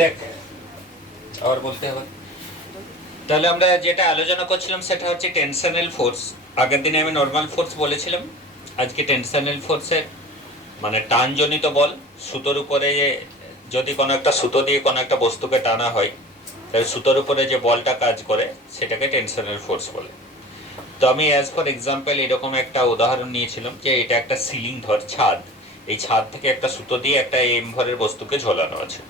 দেখ আবার বলতে হবে। তাহলে আমরা যেটা আলোচনা করছিলাম সেটা হচ্ছে টেনশনাল ফোর্স। আগের দিনে আমি নর্মাল ফোর্স বলেছিলাম, আজকে টেনশনাল ফোর্সের মানে টানজনিত বল। সুতোর উপরে যদি কোনো একটা সুতো দিয়ে কোনো একটা বস্তুকে টানা হয়, তাহলে সুতোর উপরে যে বলটা কাজ করে সেটাকে টেনশনাল ফোর্স বলে। তো আমি অ্যাজ ফর এক্সাম্পল এরকম একটা উদাহরণ নিয়েছিলাম যে এটা একটা সিলিং ধর, ছাদ। এই ছাদ থেকে একটা সুতো দিয়ে একটা এম ভরের বস্তুকে ঝোলানো আছে।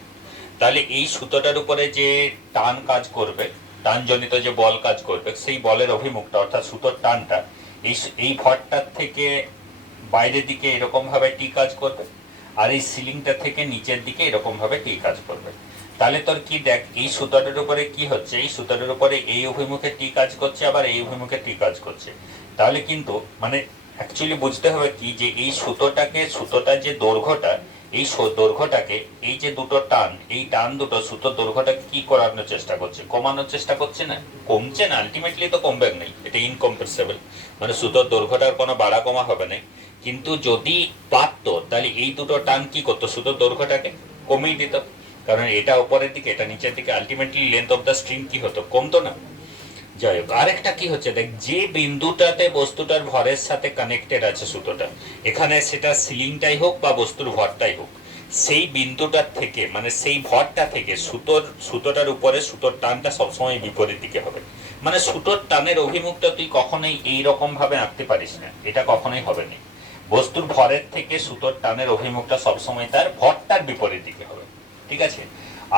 তাহলে এই সুতোটার উপরে যে টান কাজ করবে, টানজনিত যে বল কাজ করবে, সেই বলের অভিমুখটা অর্থাৎ সুতোর টানটা এই ভরটার থেকে বাইরের দিকে এরকম ভাবে টি কাজ করবে, আর এই সিলিংটা থেকে নিচের দিকে এরকম ভাবে টি কাজ করবে। তাহলে তোর কি দেখ, এই সুতোটার উপরে কি হচ্ছে, এই সুতোটার উপরে এই অভিমুখে টি কাজ করছে, আবার এই অভিমুখে টি কাজ করছে। তাহলে কিন্তু মানে অ্যাকচুয়ালি বুঝতে হবে কি, যে এই সুতোটার যে দৈর্ঘ্যটা, এই দৈর্ঘ্যটাকে, এই যে দুটো টান, এই টান দুটো সুতোর দৈর্ঘ্যটাকে কি করানোর চেষ্টা করছে, কমানোর চেষ্টা করছে না, কমছে না, আলটিমেটলি তো কমবে নাই, এটা ইনকম্প্রেসেবল। মানে সুতোর দৈর্ঘ্যটার কোনো বাড়া কমা হবে না। কিন্তু যদি পারতো তাহলে এই দুটো টান কি করতো, সুতোর দৈর্ঘ্যটাকে কমিয়ে দিত। কারণ এটা উপরের দিকে, এটা নিচের দিকে, ultimately length of the string কি হতো, কমতো না। যাই হোক, আরেকটা কি হচ্ছে দেখ, যে বিন্দুটাতে বস্তুটার ভরের সাথে কানেক্টেড আছে সুতোটা, এখানে সেটা সিলিংটাই হোক বা বস্তুর ভরটাই হোক, সেই বিন্দুটার থেকে মানে সেই ভরটা থেকে সুতোটার উপরে সুতোর টানটা সবসময় বিপরীত দিকে হবে। মানে সুতোর টানের অভিমুখটা তুই কখনোই এইরকম ভাবে আঁকতে পারিস না, এটা কখনোই হবে না। বস্তুর ভরের থেকে সুতোর টানের অভিমুখটা সবসময় তার ভরটার বিপরীত দিকে হবে, ঠিক আছে।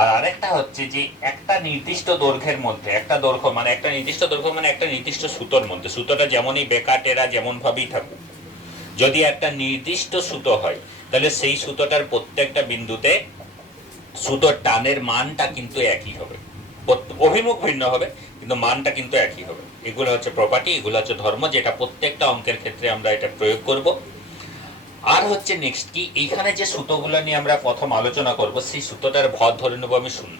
আর আরেকটা হচ্ছে যে একটা নির্দিষ্ট দৈর্ঘ্যের মধ্যে, একটা দৈর্ঘ্য মানে একটা নির্দিষ্ট দৈর্ঘ্য মানে একটা নির্দিষ্ট সুতোর মধ্যে, সুতোটা যেমনই বেকা টেরা যেমন ভাবেই থাকুক, যদি একটা নির্দিষ্ট সুতো হয়, তাহলে সেই সুতোটার প্রত্যেকটা বিন্দুতে সুতোর টানের মানটা কিন্তু একই হবে। অভিমুখ ভিন্ন হবে কিন্তু মানটা কিন্তু একই হবে। এগুলো হচ্ছে প্রপার্টি, এগুলো হচ্ছে ধর্ম, যেটা প্রত্যেকটা অঙ্কের ক্ষেত্রে আমরা এটা প্রয়োগ করব। আর হচ্ছে নেক্সট কি, এইখানে যে সুতোগুলো নিয়ে আমরা প্রথম আলোচনা করব, সেই সুতোটার ভর ধরে নেবো আমি শূন্য,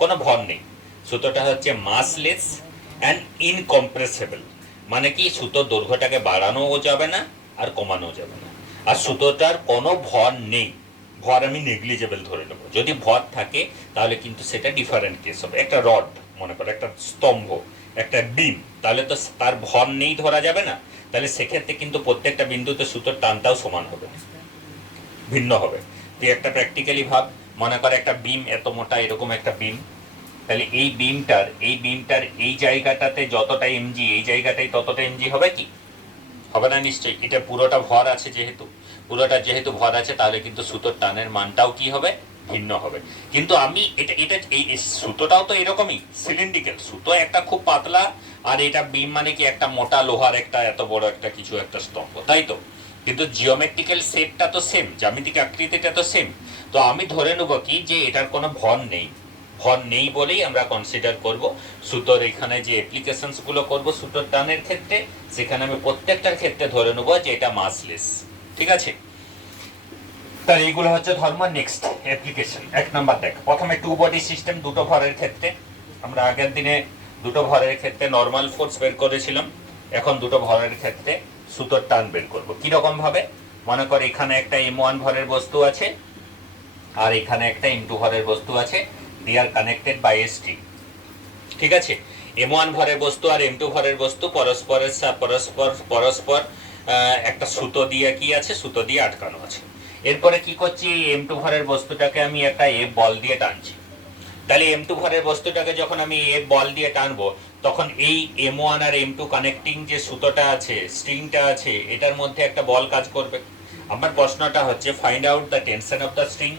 কোনো ভর নেই। সুতোটা হচ্ছে মাসলেস অ্যান্ড ইনকম্প্রেসেবল। মানে কি, সুতোর দৈর্ঘ্যটাকে বাড়ানোও যাবে না আর কমানোও যাবে না। আর সুতোটার কোনো ভর নেই, ভর আমি নেগলিজেবল ধরে নেবো। যদি ভর থাকে তাহলে কিন্তু সেটা ডিফারেন্ট কেস হবে। একটা রড মনে করো, একটা স্তম্ভ, একটা ডিম, তাহলে তো তার ভর নেই ধরা যাবে না। তাহলে সেক্ষেত্রে কিন্তু প্রত্যেকটা বিন্দুতে সুতোর টানটাও সমান হবে, ভিন্ন হবে। তুই একটা প্র্যাকটিক্যালি ভাব, মনে করে একটা বিম এত মোটা, এরকম একটা বিম, তাহলে এই বিমটার এই জায়গাটাতে যতটা এমজি, এই জায়গাটাই ততটা এমজি হবে কি হবে না? নিশ্চয়ই। এটা পুরোটা ভর আছে, যেহেতু ভর আছে, তাহলে কিন্তু সুতোর টানের মানটাও কি হবে, ভিন্ন হবে। কিন্তু আমি এটা এটা এই সুতোটাও তো এরকমই সিলিন্ড্রিক্যাল, সুতো একটা খুব পাতলা, আর এটা বিম মানে কি একটা মোটা লোহার একটা এত বড় একটা কিছু একটা স্তম্ভ, তাই তো। কিন্তু জিওমেট্রিক্যাল শেপটা তো সেম, জ্যামিতিক আকৃতিটা তো সেম। তো আমি ধরে নেব কি, যে এটার কোনো ভর নেই। ভর নেই বলেই আমরা কনসিডার করব সুতোর এখানে যে অ্যাপ্লিকেশনস গুলো করব সুতোর টানের ক্ষেত্রে, সেখানে আমি প্রত্যেকটার ক্ষেত্রে ধরে নেব যে এটা মাসলেস, ঠিক আছে। তাহলে এইগুলো হচ্ছে ধর্ম। নেক্সট অ্যাপ্লিকেশন, এক নাম্বার দেখ, প্রথমে টু বডি সিস্টেম, দুটো ভরের ক্ষেত্রে। আমরা আগের দিনে দুটো ভরের ক্ষেত্রে নর্মাল ফোর্স বের করেছিলাম, এখন দুটো ভরের ক্ষেত্রে সুতোর টান বের করব। কিরকম ভাবে, মনে কর এখানে একটা M1 ভরের বস্তু আছে, আর এখানে একটা M2 ভরের বস্তু আছে, they are connected by a string, ঠিক আছে। M1 ভরের বস্তু আর M2 ভরের বস্তু পরস্পর একটা সুতো দিয়ে কি আছে, সুতো দিয়ে আটকানো আছে। এরপরে কি করছি, M2 ভরের বস্তুটাকে আমি একটা F বল দিয়ে টানছি। তাহলে M2 ভরের বস্তুটাকে যখন আমি F বল দিয়ে টানবো, তখন এই M1 আর M2 কানেক্টিং যে সুতোটা আছে, স্ট্রিংটা আছে, এটার মধ্যে একটা বল কাজ করবে। আমার প্রশ্নটা হচ্ছে, find out the tension of the string.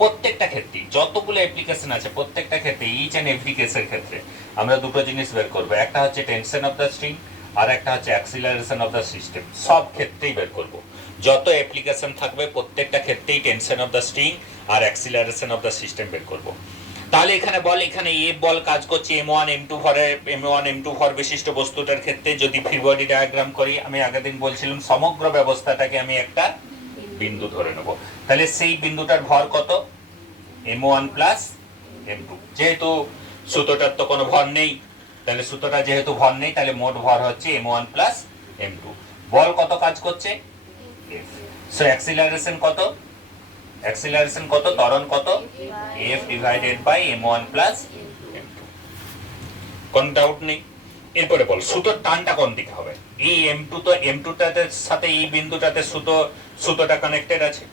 প্রত্যেকটা ক্ষেত্রে যতগুলো অ্যাপ্লিকেশন আছে, প্রত্যেকটা ক্ষেত্রে, ইচ অ্যান্ড এভরি কেসের ক্ষেত্রে আমরা দুটো জিনিস বের করবো। একটা হচ্ছে টেনশন অফ দ্য স্ট্রিং, আর একটা হচ্ছে অ্যাক্সিলারেশন অফ দ্য সিস্টেম। সব ক্ষেত্রেই বের করবো, যত অ্যাপ্লিকেশন থাকবে প্রত্যেকটা ক্ষেত্রেই টেনশন অফ দ্য স্ট্রিং আর অ্যাক্সিলারেশন অফ দ্য সিস্টেম বের করবো। তাহলে এখানে বল, এখানে এ বল কাজ করছে M1 M2 ভর বিশিষ্ট বস্তুটার ক্ষেত্রে। যদি ফ্রি বডি ডায়াগ্রাম করি, আমি আগের দিন বলছিলাম সমগ্র ব্যবস্থাটাকে আমি একটা বিন্দু ধরে নেব। তাহলে সেই বিন্দুটার ভর কত, M1 প্লাস M2। যেহেতু সুতোটার তো কোনো ভর নেই, তাহলে সুতোটা যেহেতু ভর নেই, তাহলে মোট ভর হচ্ছে M1 প্লাস M2। বল কত কাজ করছে, F। সো অ্যাক্সিলারেশন কত, অ্যাক্সিলারেশন কত, ত্বরণ কত, f divided by m1 plus m2। কোন ডাউট নেই। এরপরে বল সুতোর টানটা কোন দিকে হবে। এই m2 তো m2টাতে সাথে এই বিন্দুটাতে সুতোটা কানেক্টেড আছে,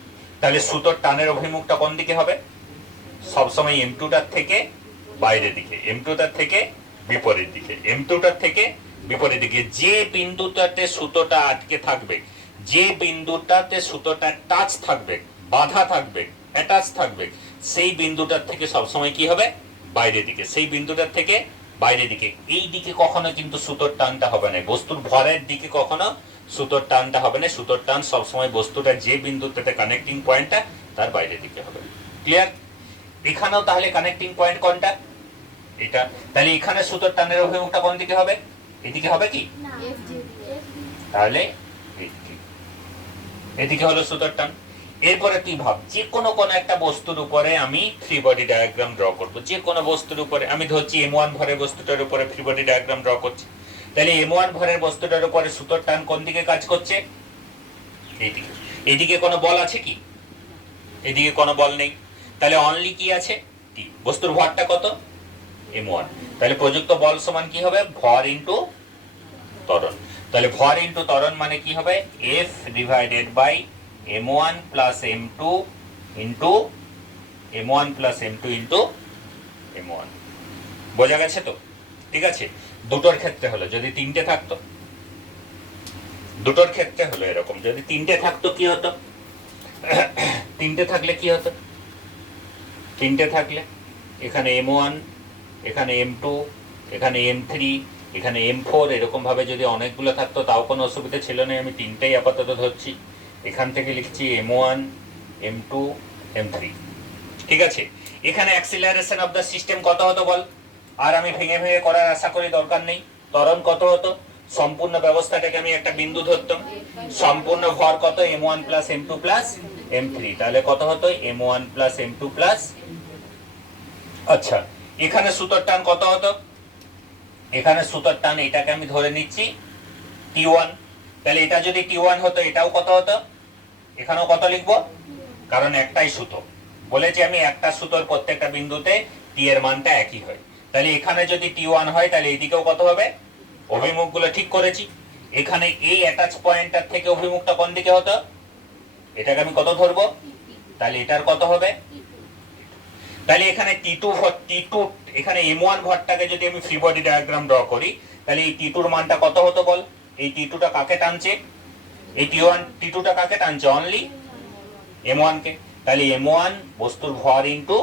তাহলে সুতোর টানের অভিমুখটা কোন দিকে হবে, সবসময় m2টার থেকে বাইরের দিকে, m2টার থেকে বিপরীত দিকে, m2টার থেকে বিপরীত দিকে। যে বিন্দুটাতে সুতোটা আটকে থাকবে, যে বিন্দুটাতে সুতোটা টাচ থাকবে, বাধা থাকবে, অ্যাটাচ থাকবে, সেই বিন্দুটার থেকে সবসময় কি হবে, বাইরের দিকে, সেই বিন্দুটার থেকে বাইরের দিকে। এই দিকে কখনো কিন্তু সুতোর টানটা হবে না, বস্তুর ভরের দিকে কখনো সুতোর টানটা হবে না। সুতোর টান সবসময় বস্তুটা যে বিন্দুটাতে কানেক্টিং পয়েন্টটা তার বাইরের দিকে হবে। ক্লিয়ার। এখানেও তাহলে কানেক্টিং পয়েন্ট কোনটা, এটা। তাহলে এখানে সুতোর টানের অভিমুখটা কোন দিকে হবে, এদিকে হবে কি, তাহলে এদিকে হলো সুতোর টান। এরপরে তুই ভাব, যে কোনো একটা বস্তুর উপরে আমি ফ্রি বডি ডায়াগ্রাম ড্র করব, যে কোনো বস্তুর উপরে আমি ধরছি m1 ভরের বস্তুটার উপরে ফ্রি বডি ডায়াগ্রাম ড্র করছি, তাহলে m1 ভরের বস্তুটার উপরে সুতোর টান কোন দিকে কাজ করছে, এইদিকে। এইদিকে কোনো বল আছে কি, এদিকে কোনো বল নেই, তাহলে অনলি কি আছে, টি। বস্তুর ভরটা কত, m1, তাহলে প্রযুক্ত বল সমান কি হবে, ভর ইনটু ত্বরণ। তাহলে ভর ইনটু ত্বরণ মানে কি হবে, f divided by m1 plus m2 into m1 plus m2 into m1। বোঝা গেছে তো, ঠিক আছে। দুটোর ক্ষেত্রে হলো, যদি তিনটে থাকতো, দুটোর ক্ষেত্রে হলো এরকম, যদি তিনটে থাকতো কি হতো, তিনটে থাকলে কি হতো, তিনটে থাকলে এখানে m1, এখানে m2, এখানে m3, এখানে m4, এরকম ভাবে যদি অনেকগুলো থাকতো তাও কোনো অসুবিধা ছিল না। আমি তিনটেই আপাতত ধরছি, এখান থেকে লিখছি m1, m2, m3, ঠিক আছে। এখানে অ্যাক্সিলারেশন অফ দ্য সিস্টেম কত হতো বল, আর আমি ভেঙে ভেঙে করার আশা করি দরকার নেই। ত্বরণ কত হতো, সম্পূর্ণ ব্যবস্থাটাকে আমি একটা বিন্দু ধরতাম, সম্পূর্ণ ভর কত, m1 plus m2 plus m3, তাহলে কত হতো, m1 প্লাস m2 প্লাস। আচ্ছা, এখানে সুতোর টান কত হতো, এখানে সুতোর টান এটাকে আমি ধরে নিচ্ছি t1, তাহলে এটা যদি t1 হতো এটাও কত হতো, এখানেও কত লিখবো, কারণ একটাই সুতো, বলেছি আমি একটা সুতোর প্রত্যেকটা বিন্দুতে t এর মানটা একই হয়। তাহলে এখানে যদি t1 হয় তাহলে এইদিকেও কত হবে, অভিমুখগুলো ঠিক করেছি, এখানে এই অ্যাটাচ পয়েন্টটার থেকে অভিমুখটা কোন দিকে হতো, এটাকে আমি কত ধরবো, তাহলে এটার কত হবে, তাহলে এখানে t2 এখানে m1 ভরটাকে যদি আমি ফ্রি বডি ডায়াগ্রাম ড্র করি, তাহলে এই t2 এর মানটা কত হতো বল, এই t2টা কাকে টানছে, এই t2টা কাকে টানছে, অনলি m1 কে। তাহলে m1 বস্তুর ভর ইনটু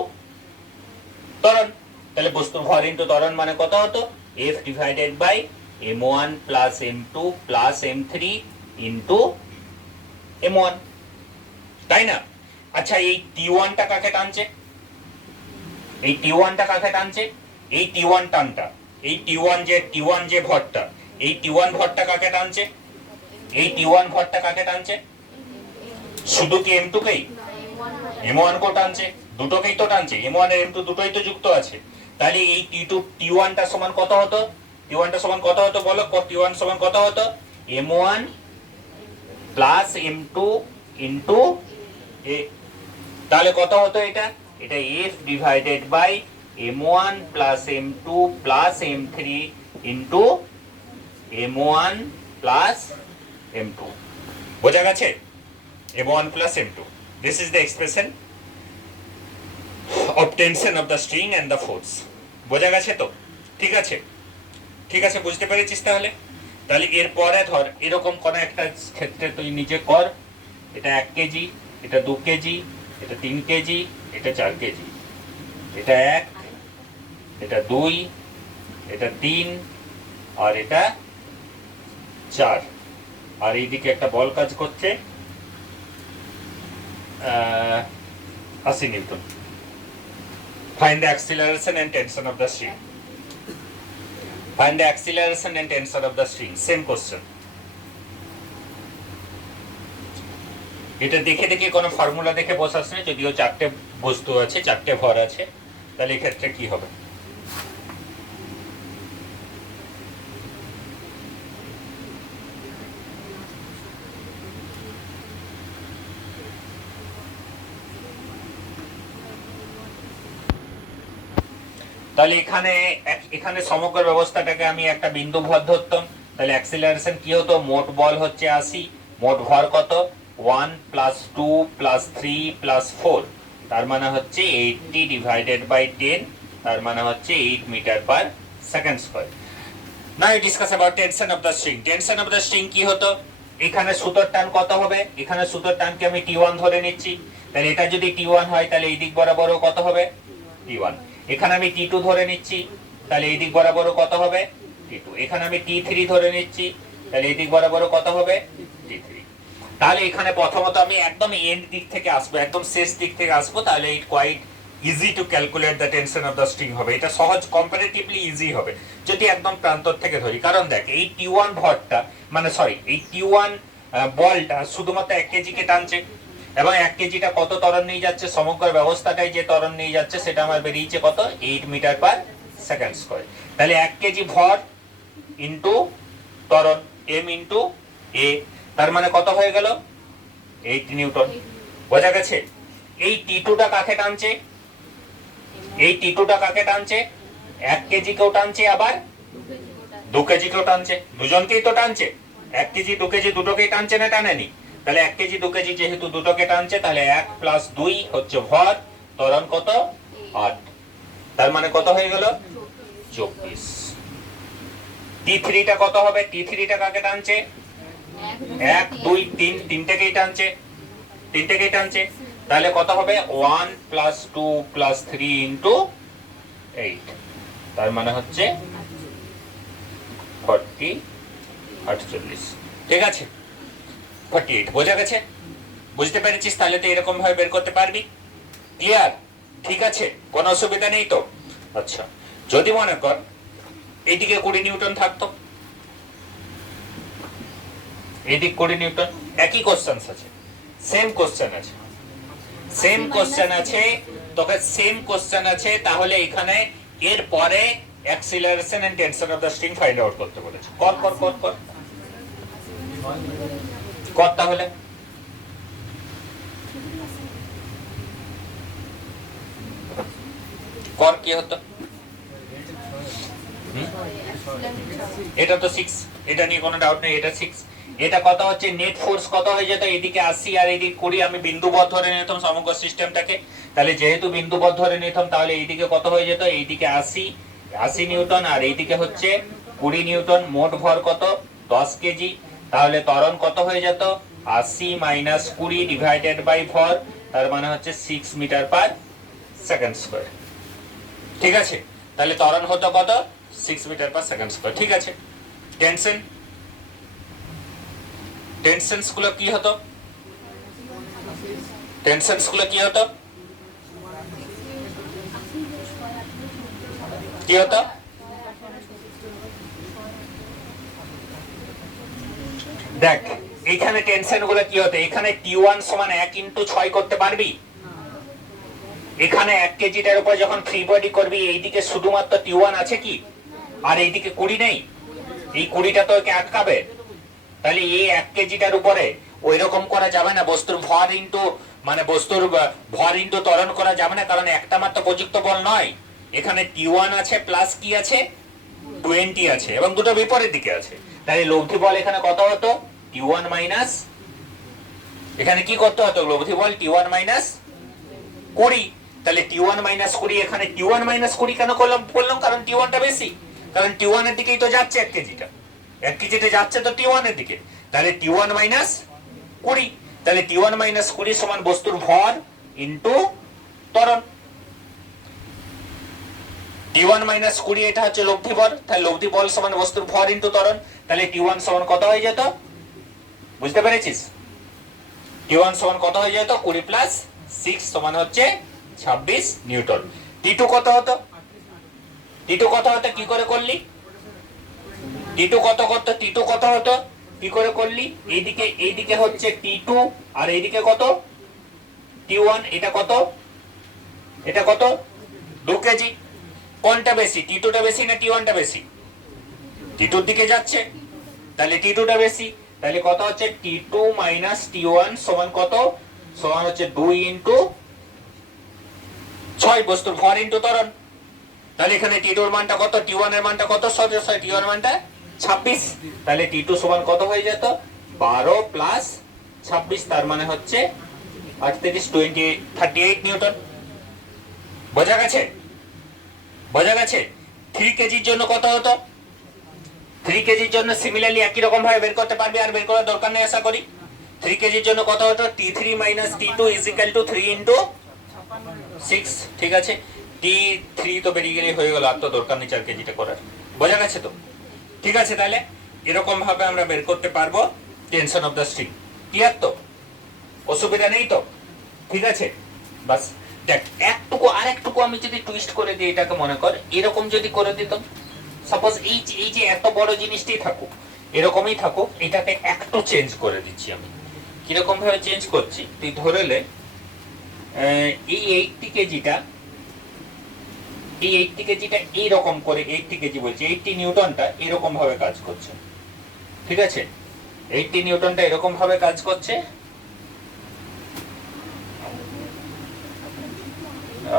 ত্বরণ, তাহলে বস্তুর ভর ইনটু ত্বরণ মানে কত হতো, f divided by m1 plus m2 plus m3 into m1, তাই না। আচ্ছা, এই t1টা কাকে টানছে, এই t1টা কাকে টানছে, এই t1 টানটা, এই t1 যে ভরটা, এই t1 ভরটা কাকে টানছে, এই t1 ভরটা কাকে টানছে, শুধু কি m2 কেই, m1 কো টানছে, দুটোকেই তো টানছে, m1 আর m2 দুটোই তো যুক্ত আছে। তাহলে এই t1টা সমান কত হতো, t1টা সমান কত হতো বলো, t1 সমান কত হতো, m1 plus m2 into a, তাহলে কত হতো এটা, এটা f divided by m1 plus m2 plus m3 into m1 plus m2। বোঝা গেছে, m1 plus m2, this is the expression of tension of the string and the force। বোঝা গেছে তো, ঠিক আছে, ঠিক আছে, বুঝতে পেরেছিস তাহলে। তাহলে এরপরে ধর এরকম কোন একটা ক্ষেত্রে তুই নিজে কর, এটা 1 কেজি, এটা 2 কেজি, এটা 3 কেজি, এটা 4 কেজি, এটা 1, এটা 2, এটা 3, আর এটা 4, আর এইদিকে একটা বল কাজ করছে 80 Newton. Find the acceleration and tension of the string. Find the acceleration and tension of the string. Same question. এটা দেখে দেখে কোনো ফর্মুলা দেখে বসাস না, যদিও চারটে বস্তু আছে, চারটে ভর আছে, তাহলে এক্ষেত্রে কি হবে, তাহলে এখানে এখানে সমগ্র ব্যবস্থাটাকে আমি একটা বিন্দু ভর ধরতাম, তাহলে অ্যাক্সিলারেশন কি হতো, মোট বল হচ্ছে 80, মোট ভর কত 1 প্লাস 2 প্লাস 3 প্লাস 4, তার মানে হচ্ছে 80 ডিভাইডেড বাই 10, তার মানে হচ্ছে 8 metre per second square. Now discuss about tension of the string. Tension of the string কি হতো, এখানে সুতোর টান কত হবে, এখানে সুতোর টানকে আমি T1 ধরে নিচ্ছি, তাহলে এটা যদি T1 হয় তাহলে এই দিক বরাবরও কত হবে T1। এখানে আমি T2 ধরে নিচ্ছি, তাহলে এই দিক বরাবরও কত হবে T2। এখানে আমি T3 ধরে নিচ্ছি, তাহলে এই দিক বরাবরও কত হবে T3। তাহলে এখানে প্রথমত আমি একদম এন্ড দিক থেকে আসবো, একদম শেষ দিক থেকে আসবো, তাহলে it quite easy to calculate the tension of the string হবে। এটা সহজ, কম্পারেটিভলি ইজি হবে যদি একদম প্রান্তর থেকে ধরি। কারণ দেখ এই T1 ভরটা মানে সরি এই T1 বলটা শুধুমাত্র 1 কেজি কে টানছে, এবং 1 কেজিটা কত ত্বরণ নিয়ে যাচ্ছে, সমগ্র ব্যবস্থাটাই যে ত্বরণ নিয়ে যাচ্ছে সেটা আমার বেরিয়েছে কত 8 মিটার পার সেকেন্ড স্কয়ার। তাহলে 1 কেজি ভর ইনটু ত্বরণ m ইনটু a, তার মানে কত হয়ে গেল 8 নিউটন। বোঝা গেছে? এই T2টা কাকে টানছে, এই T2টা কাকে টানছে, 1 কেজি কেও টানছে আবার 2 কেজি কেও টানছে, দুজনকেই তো টানছে, 1 কেজি 2 কেজি দুটোকেই টানছে না টানেনি। তাহলে 1 কেজি 2 কেজি যেহেতু দুটোকে টানছে, তাহলে 1 প্লাস 2 হচ্ছে ভর, ত্বরণ কত 8, তার মানে কত হয়ে গেল 24। T3টা কত হবে, T3টা কাকে টানছে 1 2 3 তিনটেকেই টানছে, তিনটেকেই টানছে, তাহলে কত হবে 1 প্লাস 2 প্লাস 3 ইনটু 8, তার মানে হচ্ছে 40 48। ঠিক আছে 48। বোঝা গেছে? বুঝতে পেরেছিস? তাহলে তো এরকম ভাবে বের করতে পারবি। ক্লিয়ার? ঠিক আছে, কোনো অসুবিধা নেই তো? আচ্ছা, যদি মনে কর এইদিকে 20 নিউটন থাকতো, এদিক 20 নিউটন, একই কোশ্চেন আছে, সেম কোশ্চেন আছে, সেম কোশ্চেন আছে, তোকে সেম কোশ্চেন আছে, তাহলে এখানে এর পরে acceleration and tension of the string find out করতে বলেছে। কর কর কর কর কর, তাহলে কর কি হতো, এটা তো 6, এটা নিয়ে কোনো ডাউট নেই, এটা 6। এটা কত হচ্ছে নেট ফোর্স কত হয়ে যেত, এদিকে 80 আর এদিকে 20, আমি বিন্দুবদ্ধ ধরে নিতাম সমগ্র সিস্টেমটাকে, তাহলে যেহেতু বিন্দুবদ্ধ ধরে নিতাম তাহলে এইদিকে কত হয়ে যেত, এইদিকে 80 নিউটন আর এইদিকে হচ্ছে 20 নিউটন, মোট ভর কত 10 কেজি, তাহলে ত্বরণ কত হয়ে যেত 80 মাইনাস 20 ডিভাইডেড বাই ভর, তার মানে হচ্ছে 6 মিটার পার সেকেন্ড স্কয়ার। ঠিক আছে, তাহলে ত্বরণ হতো কত 6 মিটার পার সেকেন্ড স্কয়ার। ঠিক আছে, টেনশন, টেনশনস গুলো কি হতো, টেনশনস গুলো কি হতো, কি হতো, দেখ এখানে টেনশন গুলো কি হতো, এখানে T1 সমান 1 ইনটু 6 করতে পারবি, এখানে 1 কেজিটার উপর যখন ফ্রি বডি করবি এইদিকে শুধুমাত্র T1 আছে কি, আর এইদিকে 20 নেই, এই 20টা তো একে আটকাবে, তাহলে এই 1 কেজিটার উপরে ওই রকম করা যাবে না, বস্তুর ভর ইনটু মানে বস্তুর ভর ইনটু ত্বরণ করা যাবে না, কারণ একটা মাত্র প্রযুক্ত বল নয়, এখানে T1 আছে প্লাস কি আছে 20 আছে, এবং দুটো বিপরীত দিকে আছে, তাহলে লব্ধি বল এখানে কত হতো T1 মাইনাস, এখানে কি করতে হতো লব্ধি বল T1 মাইনাস 20, তাহলে T1 মাইনাস 20, এখানে T1 মাইনাস 20 কেন করলাম কারণ T1টা বেশি, কারণ T1 এর দিকেই তো যাচ্ছে 1 কেজিটা, 1 কেজিতে যাচ্ছে তো T1 এর দিকে, তাহলে T1 মাইনাস 20, তাহলে T1 মাইনাস 20 সমান বস্তুর ভর ইনটু ত্বরণ, T1 মাইনাস 20 এটা হচ্ছে লব্ধি বল, তাহলে লব্ধি বল সমান বস্তুর ভর ইনটু ত্বরণ, তাহলে T1 সমান কত হয়ে যেত, বুঝতে পেরেছিস, T1 সমান কত হয়ে যেত 20 প্লাস 6 সমান হচ্ছে 26 নিউটন। T2 কত হতো, T2 কত হতো, কি করে করলি, T2 কত করতো, T2 কত হতো কি করে করলি, এইদিকে হচ্ছে T2 আর এইদিকে কত T1, এটা কত, এটা কত 2 কেজি, কোনটা বেশি T2টা বেশি না T1টা বেশি, T2 এর দিকে যাচ্ছে, তাহলে T2টা বেশি, তাহলে কত হচ্ছে T2 মাইনাস T1 সমান কত, সমান হচ্ছে 2 ইনটু 6 বস্তুর ভর ইনটু ত্বরণ, তাহলে এখানে টি টু এর মানটা কত, টি ওয়ান এর মানটা কত, সরি টি ওয়ান এর মানটা 26, তাহলে টি টু সমান কত হয়ে যেত 12 প্লাস 26, তার মানে হচ্ছে 38 নিউটন। বোঝা গেছে? বোঝা গেছে? 3 কেজির জন্য কত হতো? 3 কেজির জন্য সিমিলারলি একই রকম ভাবে বের করতে পারবে, আর বের করার দরকার নেই আশা করি। 3 কেজির জন্য কত হতো, T3 minus T2 is equal to 3 into 6, ঠিক আছে? T3 তো বেরিয়ে গেলেই হয়ে গেল, আর তো দরকার নেই 4 কেজিটা করার। বোঝা গেছে তো? ঠিক আছে, তাহলে এরকম ভাবে আমরা বের করতে পারবো tension of the string. Clear তো? অসুবিধা নেই তো? ঠিক আছে, বাস দেখ আরেকটুকু আমি যদি টুইস্ট করে দিই, এটাকে মনে কর এরকম যদি করে দিতাম, সাপোজ এই যে এত বড় জিনিসটাই থাকুক, এরকমই থাকুক, এটাকে একটু চেঞ্জ করে দিচ্ছি আমি। কিরকম ভাবে চেঞ্জ করছি, তুই ধরে লে এই 80 কেজিটা এইরকম করে, 80 কেজি বলছি, 80 নিউটনটা এরকম ভাবে কাজ করছে, ঠিক আছে? 80 নিউটনটা এরকম ভাবে কাজ করছে,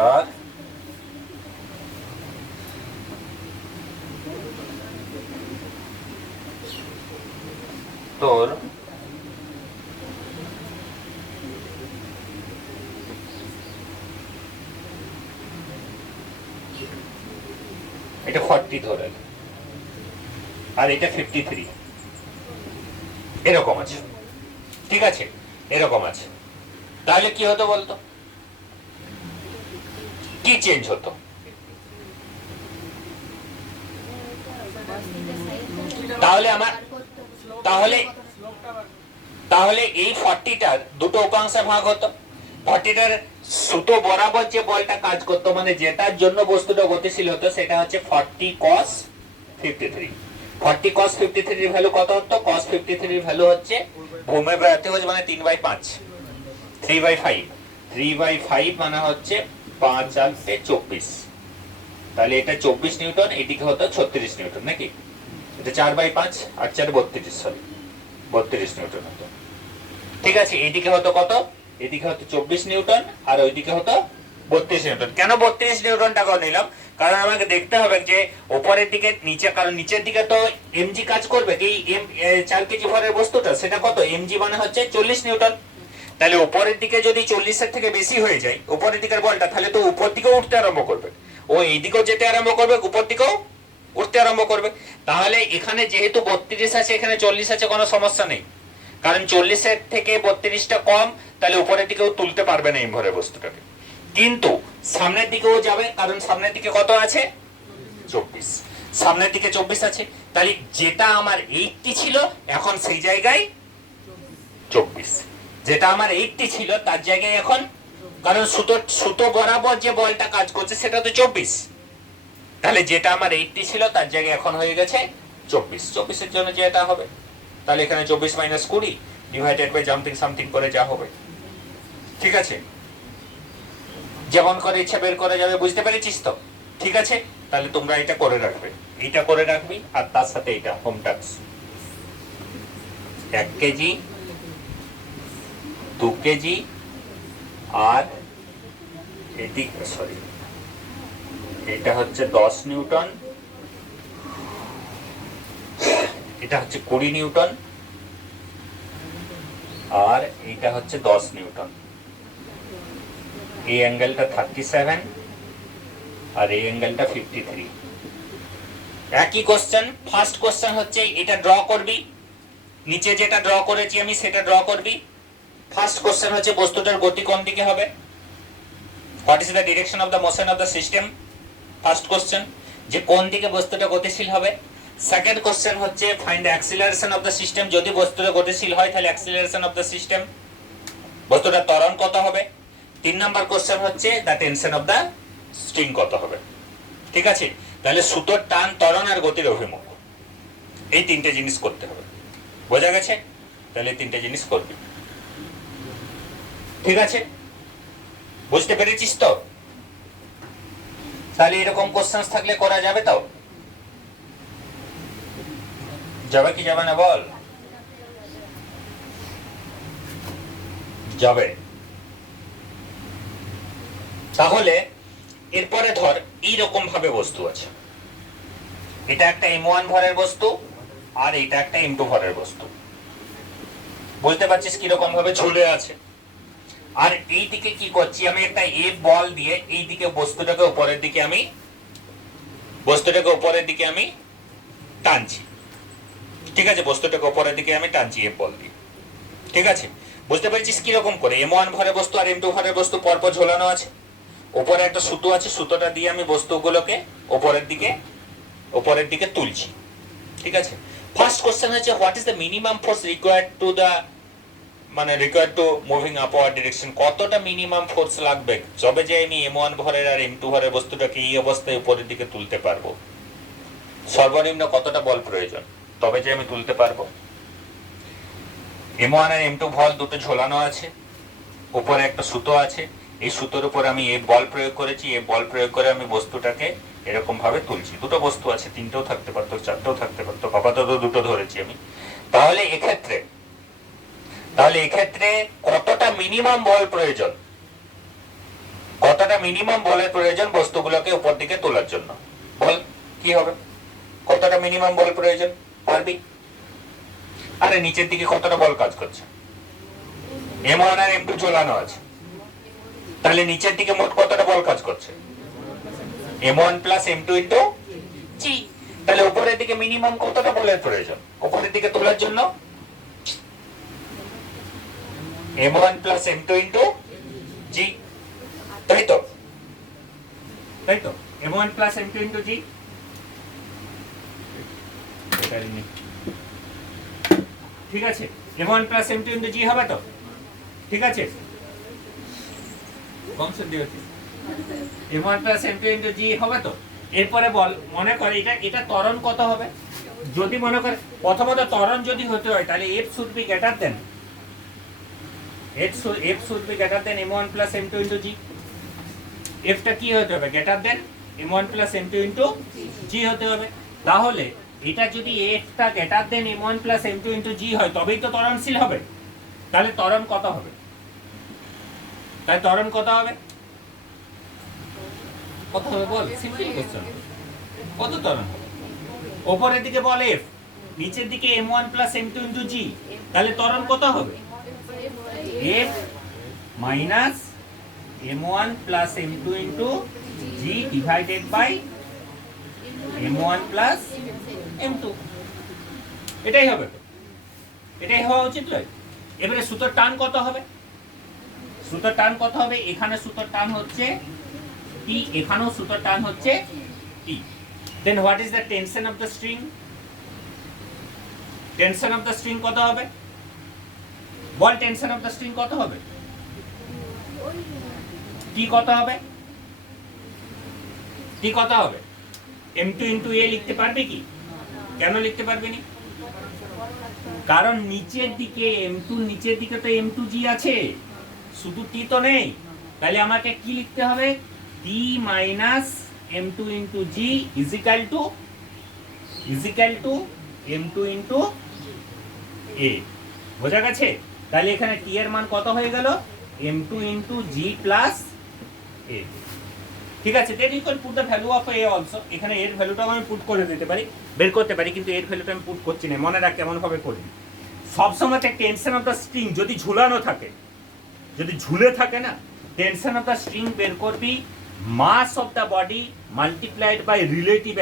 আর তোর এটা 40 ধরে, আর এটা 53, এরকম আছে, ঠিক আছে? এরকম আছে, তাহলে কি হতো বলতো? কি চেঞ্জ হতো? তাহলে আমার তাহলে এই 40টার দুটো উপাংশে ভাগ হতো। 40টার সুতো বরাবর যে বলটা কাজ করতো, মানে যেটার জন্য বস্তুটা গতিশীল হতো, সেটা হচ্ছে 40 cos 53। 40 cos 53 এর ভ্যালু কত হতো? cos 53 এর ভ্যালু হচ্ছে ভূমি ব্যাপ্তিভুজ মানে 3/5, 3/5 মানে হচ্ছে 5 আর 24, তাহলে এটা 24 নিউটন, এদিকে হতো 36 নিউটন, নাকি? এটা 4/5 আর 4 32, সরি 32 নিউটন হতো, ঠিক আছে? এদিকে হতো কত? এদিকে হতো 24 নিউটন, আর ওইদিকে হতো 32 নিউটন। কেন 32 নিউটনটা নিলাম? কারণ আমাকে দেখতে হবে যে উপরের দিকে নিচে, কারণ নিচের দিকে তো এমজি কাজ করবে, এই 4 কেজি ভরের বস্তুটা, সেটা কত? এমজি মানে হচ্ছে 40 নিউটন। তাহলে উপরের দিকে যদি 40 এর থেকে বেশি হয়ে যায় উপরের দিকের বলটা, তাহলে তো উপর দিকেও উঠতে আরম্ভ করবে, ও এই দিকেও যেতে আরম্ভ করবে, উপর দিকেও উঠতে আরম্ভ করবে। তাহলে এখানে যেহেতু 32 আছে, এখানে 40 আছে, কোনো সমস্যা নেই, কারণ 40 এর থেকে 32টা কম, তাহলে উপরের দিকেও তুলতে পারবে না এই ভরের বস্তুটাকে। কিন্তু সামনের দিকেও যাবে, কারণ সামনের দিকে কত আছে? 24, সামনের দিকে 24 আছে, তাহলে যেটা আমার 80 ছিল এখন সেই জায়গায় 24, যেটা আমার 80 ছিল তার জায়গায় এখন, কারণ সুতো বরাবর যে বলটা কাজ করছে সেটা তো 24, তাহলে যেটা আমার 80 ছিল তার জায়গায় এখন হয়ে গেছে 24। 24 এর জন্য যেটা হবে, তাহলে এখানে 24 minus 20 divided by jumping something করে যা হবে, ঠিক আছে? যেমন করে ইচ্ছা বের করা যাবে, বুঝতে পেরেছিস তো? ঠিক আছে, তাহলে তোমরা এটা করে রাখবে, এইটা করে রাখবি, আর তার সাথে এটা হোম টাস্ক, 1 কেজি 2 কেজি, আর এদিকে সরি এটা হচ্ছে 10 নিউটন, এটা হচ্ছে 20 নিউটন, আর এটা হচ্ছে 10 নিউটন। এই অ্যাঙ্গেলটা 37 আর এই অ্যাঙ্গেলটা 53। একই কোশ্চেন, ফার্স্ট কোশ্চেন হচ্ছে এটা ড্র করবি, নিচে যেটা ড্র করেছি আমি সেটা ড্র করবি। ফার্স্ট কোশ্চেন হচ্ছে বস্তুটার গতি কোন দিকে হবে, what is the direction of the motion of the system, first question, যে কোন দিকে বস্তুটা গতিশীল হবে। সেকেন্ড কোশ্চেন হচ্ছে find the acceleration of the system, যদি বস্তুটা গতিশীল হয় তাহলে অ্যাক্সিলারেশন অফ দ্য সিস্টেম, বস্তুটার ত্বরণ কত হবে। 3 নাম্বার কোশ্চেন হচ্ছে the tension of the string কত হবে, ঠিক আছে? তাহলে সুতোর টান, ত্বরণ আর গতির অভিমুখ, এই 3টে জিনিস করতে হবে, বোঝা গেছে? তাহলে 3টে জিনিস করবি, ঠিক আছে? বুঝতে পেরেছিস তো? তাহলে এরকম কোশ্চেন থাকলে করা যাবে তো? যাবে কি যাবে না বল? যাবে। তাহলে এরপরে ধর এইরকম ভাবে বস্তু আছে, এটা একটা m1 ভরের বস্তু আর এটা একটা m2 ভরের বস্তু, বুঝতে পারছিস কিরকম ভাবে ঝুলে আছে। আর এই দিকে কি করছি, আমি একটা এফ বল দিয়ে এই দিকে বস্তুটাকে উপরের দিকে আমি টানছি, ঠিক আছে, বস্তুটাকে উপরের দিকে আমি টানছি এফ বল দিয়ে, ঠিক আছে। বুঝতে পারছিস কিরকম করে m1 ভরের বস্তু আর m2 ভরের বস্তু পরপর ঝোলানো আছে, উপরে একটা সুতো আছে, সুতোটা দিয়ে আমি বস্তুগুলোকে উপরের দিকে তুলছি, ঠিক আছে। ফার্স্ট কোশ্চেন হচ্ছে what is the minimum force required to moving upward direction, কতটা মিনিমাম ফোর্স লাগবে তবে যে আমি m1 ভরের আর m2 ভরের বস্তুটাকে এই অবস্থায় উপরের দিকে তুলতে পারবো, সর্বনিম্ন কতটা বল প্রয়োজন তবে যে আমি তুলতে পারবো। m1 আর m2 ভল দুটো ঝোলানো আছে, উপরে একটা সুতো আছে, এই সুতোর উপর আমি এই বল প্রয়োগ করেছি, এই বল প্রয়োগ করে আমি বস্তুটাকে এরকম ভাবে তুলছি। দুটো বস্তু আছে, তিনটেও থাকতে পারতো, চারটেও থাকতে পারতো, আপাতত দুটো ধরেছি আমি। তাহলে এক্ষেত্রে কতটা মিনিমাম বল প্রয়োজন, বস্তুগুলোকে উপর দিকে তোলার জন্য, বল কি হবে, কতটা মিনিমাম বল প্রয়োজন পারবি? আরে নিচের দিকে কতটা বল কাজ করছে, m1 আর m2 ঝোলানো আছে, তাহলে নিচের দিকে মোট কতটা বল কাজ করছে, m1 plus m2 into g। তাহলে উপরের দিকে মিনিমাম কতটা বলের প্রয়োজন উপরের দিকে তোলার জন্য, m1 plus m2 into g, তাই তো m1 plus m2 into g, ঠিক আছে, m1 plus m2 into g হবে তো, ঠিক আছে। m1 plus m2 into g হবে তো। এরপরে বল, মনে করে এটা ত্বরণ কত হবে, যদি মনে করে প্রথমত ত্বরণ যদি হতে হয় তাহলে f should be greater than m1 plus m2 into g, f টা কি হতে হবে, greater than m1 plus m2 into g হতে হবে। তাহলে এটা যদি f টা greater than m1 plus m2 into g হয় তবেই তো ত্বরণশীল হবে। তাহলে ত্বরণ কত হবে, বল, সিম্পল কোশ্চেন, কত ত্বরণ হবে? উপরের দিকে বল f, নিচের দিকে m1 plus m2 into g, তাহলে ত্বরণ কত হবে, f minus m1 plus m2 into g divided by m1 plus m2, এটাই হবে তো, এটাই হওয়া উচিত নয়। এবারে সুতোর টান কত হবে, এখানে সুতোর টান হচ্ছে T, এখানেও সুতোর টান হচ্ছে T। Then what is the tension of the string? কত হবে, বল, টেনশন অফ দ্য স্ট্রিং কত হবে, T কত হবে, m2 ইন্টু a লিখতে পারবে কি, কেন লিখতে পারবে না, কারণ নিচের দিকে তো m2g আছে, শুধু t তো নেই, তাহলে আমাকে কি লিখতে হবে, t minus m2 into g equal to m2 into a, বোঝা গেছে? তাহলে এখানে t এর মান কত হয়ে গেল, m2 into g plus a, ঠিক আছে। then you can put the value of a also, এখানে এর ভ্যালুটা আমি পুট করে দিতে পারি, বের করতে পারি, কিন্তু এর ভ্যালুটা আমি পুট করছি না, মনে রাখ কেমন ভাবে করি। সবসময় টেনশন অফ দ্য স্ট্রিং যদি ঝুলানো থাকে, যদি ঝুলে থাকে না, টেনশন অফ দ্য স্ট্রিং বের করবি mass of the body multiplied by relative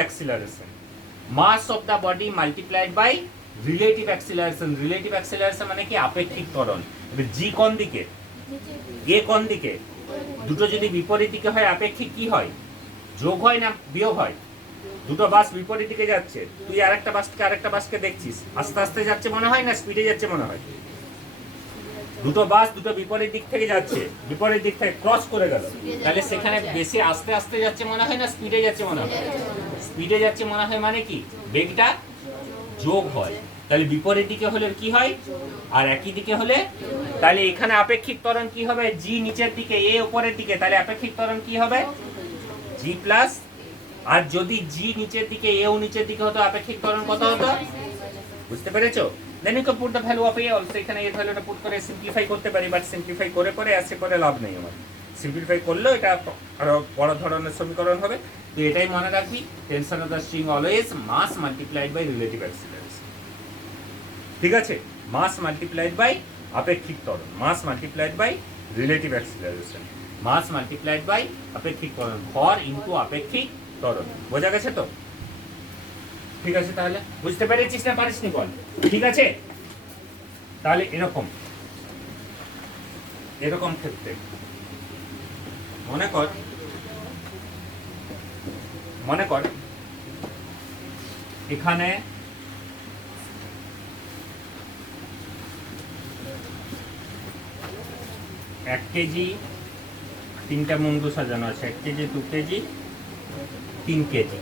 acceleration, relative acceleration মানে কি, আপেক্ষিক ত্বরণ। জি কোন দিকে, এ কোন দিকে, দুটো যদি বিপরীত দিকে হয় আপেক্ষিক কি হয়, যোগ হয় না বিয়োগ হয়? দুটো বাস বিপরীত দিকে যাচ্ছে, তুই আরেকটা বাসকে দেখছিস, আস্তে আস্তে যাচ্ছে মনে হয় না স্পিডে যাচ্ছে মনে হয়? দুটো বাস দুটো বিপরীত দিক থেকে যাচ্ছে, বিপরীত দিক থেকে ক্রস করে গেল, তাহলে সেখানে বেশি আস্তে আস্তে যাচ্ছে মনে হয় না স্পিডে যাচ্ছে মনে হয়? স্পিডে যাচ্ছে মনে হয়, মানে কি বেগটা যোগ হয়, তাহলে বিপরীত দিকে হলে কি হয়, আর একই দিকে হলে, তাহলে এখানে আপেক্ষিক ত্বরণ কি হবে, জি নিচের দিকে এ উপরের দিকে, তাহলে আপেক্ষিক ত্বরণ কি হবে, জি প্লাস, আর যদি জি নিচের দিকে এও নিচের দিকে হতো আপেক্ষিক ত্বরণ কত হতো, বুঝতে পেরেছো? then you can put the value of a also, এখানে এর ভ্যালুটা পুট করে সিম্পলিফাই করতে পারি, বাট সিম্পলিফাই করে আসে পরে লাভ নেই আমার, সিম্পলিফাই করলেও এটা আরো বড় ধরনের সমীকরণ হবে। তো এটাই মনে রাখবি, tension of the string always mass multiplied by relative acceleration. ঠিক আছে, মাস মাল্টিপ্লাইড বাই আপেক্ষিক ত্বরণ, mass multiplied by relative acceleration, mass multiplied by আপেক্ষিক ত্বরণ, ভর ইনটু আপেক্ষিক ত্বরণ। বোঝা গেছে তো? ঠিক আছে, তাহলে বুঝতে পেরেছিস না পারিসনি বল। ঠিক আছে, তাহলে এরকম এরকম ক্ষেত্রে মনে কর এখানে এক কেজি তিনটা মুন্ডু সাজানো আছে, 1 কেজি 2 কেজি 3 কেজি,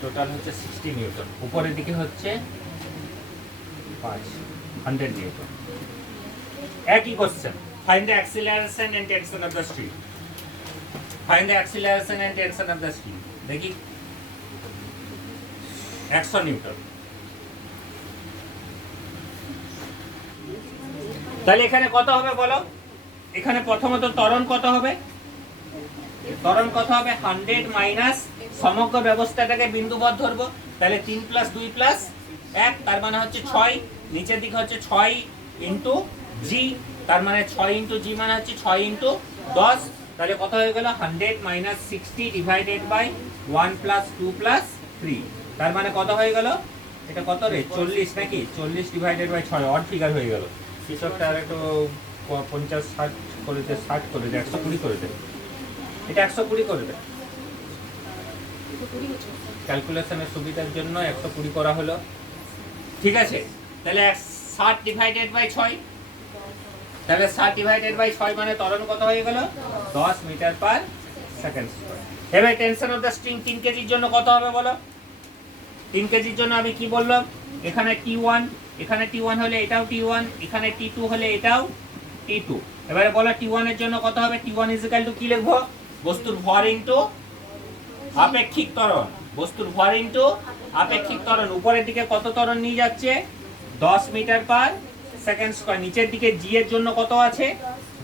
টোটাল হচ্ছে 60 নিউটন। উপরের দিকে হচ্ছে 100 নিউটন। একই question, find the acceleration and tension of the string. Find the acceleration and tension of the string. দেখি 100 নিউটন। তাহলে এখানে কত হবে বলো? এখানে প্রথমত ত্বরণ কত হবে? ত্বরণ কত হবে? 100 মাইনাস সমগ্র ব্যবস্থাটাকে বিন্দুবদ্ধ ধরবো, তাহলে 3 প্লাস 2 প্লাস 1, তার মানে হচ্ছে 6। নিচের দিকে হচ্ছে 6 ইন্টু জি, তার মানে 6 ইন্টু জি মানে হচ্ছে 6 ইন্টু 10। তাহলে কত হয়ে গেল? 100 minus 60 divided by 1 plus 2 plus 3, তার মানে কত হয়ে গেল? এটা কত রে? 40 নাকি? 40 ডিভাইডেড বাই 6, অড ফিগার হয়ে গেল। কৃষকটা আর একটু 50 60 করে দে, 60 করে দে, 120 করে দে, এটা 120 করে দে। ক্যালকুলেশনের সুবিধার জন্য 120 করা হলো। ঠিক আছে, তাহলে 60 ডিভাইডেড বাই 6, তাহলে 60 ডিভাইডেড বাই 6 মানে ত্বরণ কত হয়ে গেল? 10 মিটার পার সেকেন্ড স্কয়ার। এবার টেনশন অফ দ্য স্ট্রিং 3 কেজির জন্য কত হবে বলো? 3 কেজির জন্য আমি কি বললাম? এখানে T1, এখানে T1 হলে এটাও T1, এখানে T2 হলে এটাও T2। এবারে বলো T1 এর জন্য কত হবে? T1 ইকুয়াল টু কি লিখবো? বস্তুর ভর ইনটু আপেক্ষিক ত্বরণ, বস্তুর ভর ইনটু আপেক্ষিক ত্বরণ। উপরের দিকে কত ত্বরণ নিয়ে যাচ্ছে? 10 মিটার পার সেকেন্ড স্কয়ার। নিচের দিকে জি এর জন্য কত আছে?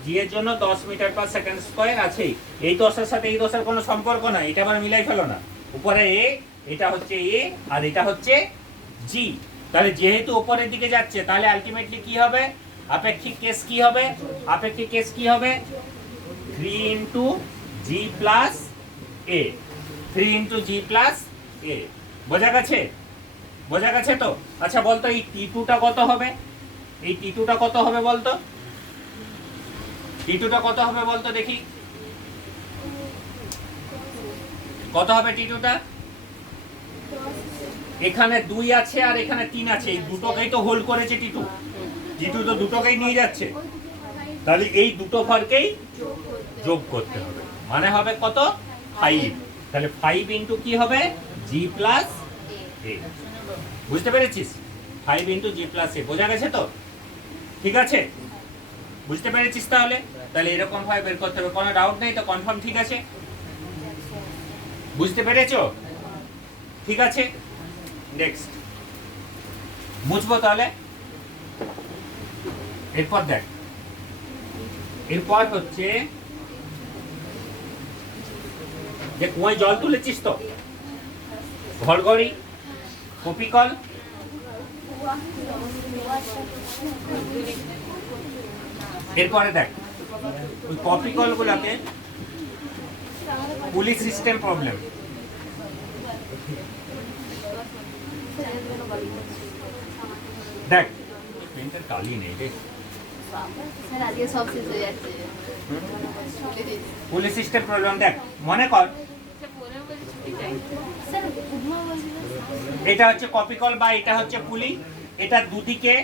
জি এর জন্য 10 মিটার পার সেকেন্ড স্কয়ার আছে। এই 10 এর সাথে এই 10 এর কোনো সম্পর্ক নাই, এটা আবার মিলাই ফেলো না। উপরে এ, এটা হচ্ছে এ আর এটা হচ্ছে জি। তাহলে যেহেতু উপরের দিকে যাচ্ছে, তাহলে আলটিমেটলি কি হবে? আপেক্ষিক কেস কি হবে? আপেক্ষিক কেস কি হবে? 3 ইনটু জি প্লাস এ, 3 ইনটু জি প্লাস এ। বোঝা গেছে? বোঝা গেছে তো? আচ্ছা বলতো এই T2টা কত হবে? এই T2টা কত হবে বলতো? T2টা কত হবে বলতো দেখি? কত হবে T2টা? এখানে 2 আছে আর এখানে 3 আছে, এই দুটোকেই তো হোল্ড করেছে T2। T2 তো দুটোকেই নিয়ে যাচ্ছে, তাহলে এই দুটো ভরকেই যোগ করতে হবে, মানে হবে কত? 5। তাহলে 5 ইনটু কি হবে? জি প্লাস এ। বুঝতে পেরেছিস? 5 ইনটু জি প্লাস এ। বোঝা গেছে তো? ঠিক আছে, বুঝতে পেরেছিস তাহলে? তাহলে এরকম ভাবে বের করতে হবে, কোনো ডাউট নেই তো? কনফার্ম? ঠিক আছে, বুঝতে পেরেছো? ঠিক আছে, নেক্সট বুঝবো তাহলে। এরপর দেখ, এরপর হচ্ছে যে কুয়ায় জল তুলেছিস তো, ঘরঘরি, কপিকল, এরপরে দেখ ওই কপিকল গুলাতে পুলি সিস্টেম প্রবলেম। দেখ পেনটার কালি নেই রে, পুলি সিস্টেম প্রবলেম। দেখ মনে কর এটা হচ্ছে কপিকল বা এটা হচ্ছে পুলি, এটা দুদিকে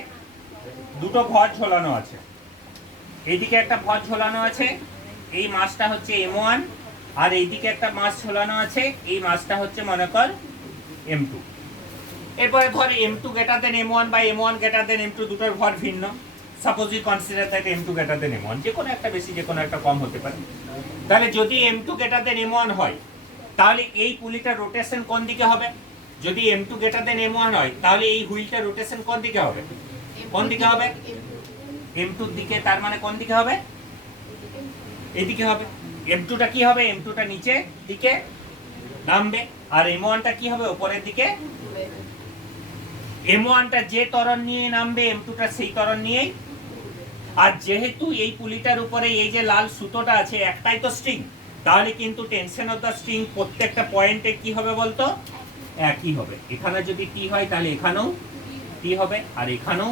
দুটো ভর ঝোলানো আছে, এইদিকে একটা ভর ঝোলানো আছে, এই মাছটা হচ্ছে M1, আর এইদিকে একটা মাছ ঝোলানো আছে, এই মাছটা হচ্ছে মনে কর M2। এরপরে ধর M2 গ্রেটার দেন M1 বা M1 গ্রেটার দেন M2, দুটোর ভর ভিন্ন। Suppose we consider that M2 greater than M1, যে কোনো একটা বেশি যে কোনো একটা কম হতে পারে। তাহলে যদি M2 গ্রেটার দেন M1 হয়, তাহলে এই পুলিটার রোটেশন কোন দিকে হবে? যদি M2 গ্রেটার দেন M1 হয়, তাহলে এই হুইলটার রোটেশন কোন দিকে হবে? কোন দিকে হবে? M2 এর দিকে। তার মানে কোন দিকে হবে? এদিকে হবে। M2 টা কি হবে? M2 টা নিচে দিকে নামবে, আর M1 টা কি হবে? উপরের দিকে। M1 টা যে ত্বরণ নিয়ে নামবে, M2 টা সেই ত্বরণ নিয়েই। আর যেহেতু এই পুলিটার উপরে এই যে লাল সুতোটা আছে, একটাই তো স্ট্রিং, তাহলে কিন্তু টেনশন অফ দ্য স্ট্রিং প্রত্যেকটা পয়েন্টে কি হবে বলতো? একই হবে। এখানে যদি টি হয় তাহলে এখানেও টি হবে, আর এখানেও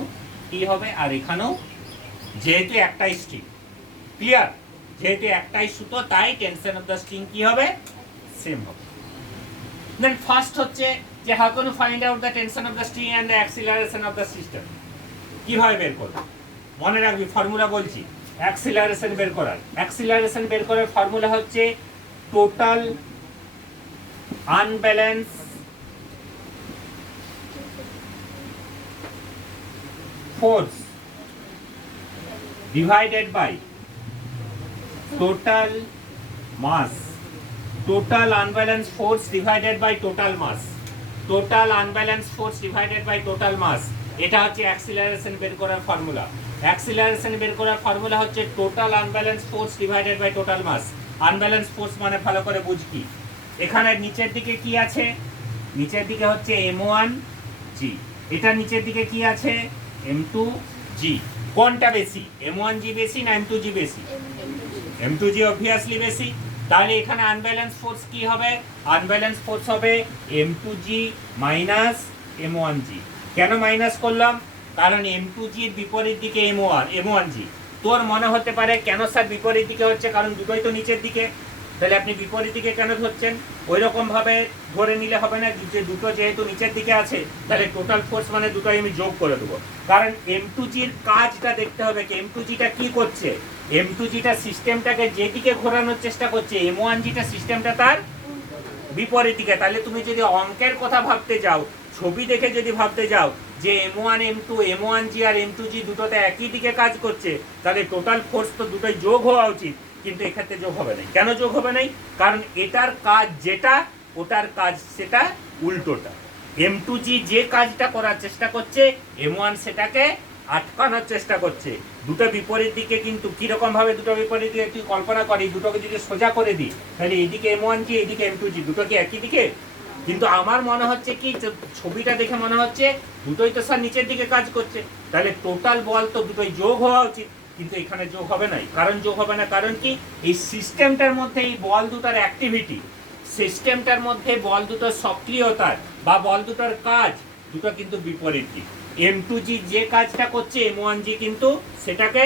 টি হবে, আর এখানেও, যেহেতু একটাই স্ট্রিং। ক্লিয়ার? যেহেতু একটাই সুতো, তাই টেনশন অফ দ্য স্ট্রিং কি হবে? সেম হবে। দেন ফার্স্ট হচ্ছে যে how can you find out the tension of the string and the acceleration of the system? কিভাবে বের করবে? মনে রাখবি ফর্মুলা বলছি। অ্যাক্সিলারেশন বের করার, অ্যাক্সিলারেশন বের করার ফর্মুলা হচ্ছে total unbalance force divided by total mass. Total unbalance force divided by total mass. Total unbalance force divided by total mass, এটা হচ্ছে অ্যাক্সিলারেশন বের করার ফর্মুলা। অ্যাক্সিলারেশন বের করার ফর্মুলা হচ্ছে total unbalance force divided by total mass. Unbalance force মানে ভালো করে বুঝবি, এখানে নিচের দিকে কি আছে? নিচের দিকে হচ্ছে M1 G, এটা নিচের দিকে কি আছে? M2 G। কোনটা বেশি? M1 G বেশি না M2 G বেশি? M2 G অবভিয়াসলি বেশি। তাহলে এখানে আনব্যালেন্স ফোর্স কি হবে? আনব্যালেন্স ফোর্স হবে M2 G minus M1 G। কেন মাইনাস করলাম? কারণ M2 G এর বিপরীত দিকে M1 G। তোর মনে হতে পারে কেন স্যার বিপরীত দিকে হচ্ছে? কারণ দুটোই তো নিচের দিকে, তাহলে আপনি বিপরীত দিকে কেন ধরছেন? ওই রকম ভাবে ধরে নিলে হবে না, যে দুটো যেহেতু নিচের দিকে আছে, তাহলে টোটাল ফোর্স মানে দুটোই আমি যোগ করে দেবো। কারণ M2 G এর কাজটা দেখতে হবে, M2 G টা কি করছে? M2 G টা সিস্টেমটাকে যেদিকে ঘোরানোর চেষ্টা করছে, M1 G টা সিস্টেমটা তার বিপরীত দিকে। তাহলে তুমি যদি অঙ্কের কথা ভাবতে যাও, ছবি দেখে যদি ভাবতে যাও যে M1 M2 M1 G আর M2 G দুটোতে একই দিকে কাজ করছে, তাহলে টোটাল ফোর্স তো দুটোই যোগ হওয়া উচিত, কিন্তু এক্ষেত্রে যোগ হবে না। কেন যোগ হবে না? কারণ এটার কাজ যেটা, ওটার কাজ সেটা উল্টোটা। M2 G যে কাজটা করার চেষ্টা করছে, M1 সেটাকে আটকানোর চেষ্টা করছে। দুটো বিপরীত দিকে, কিন্তু কিরকম ভাবে দুটো বিপরীত দিকে তুই কল্পনা করি, দুটোকে যদি সোজা করে দিই, তাহলে এদিকে M1 G এদিকে M2 G, দুটো কি একই দিকে? কিন্তু আমার মনে হচ্ছে কি, ছবিটা দেখে মনে হচ্ছে দুটোই তো স্যার নিচের দিকে কাজ করছে, তাহলে টোটাল বল তো দুটোই যোগ হওয়া উচিত, কিন্তু এখানে যোগ হবে না। কারণ যোগ হবে না কারণ কি? এই সিস্টেমটার মধ্যে এই বল দুটোর অ্যাক্টিভিটি, সিস্টেমটার মধ্যে বল দুটোর সক্রিয়তার বা বল দুটোর কাজ দুটো কিন্তু বিপরীত দিক। M2 G যে কাজটা করছে, M1 G কিন্তু সেটাকে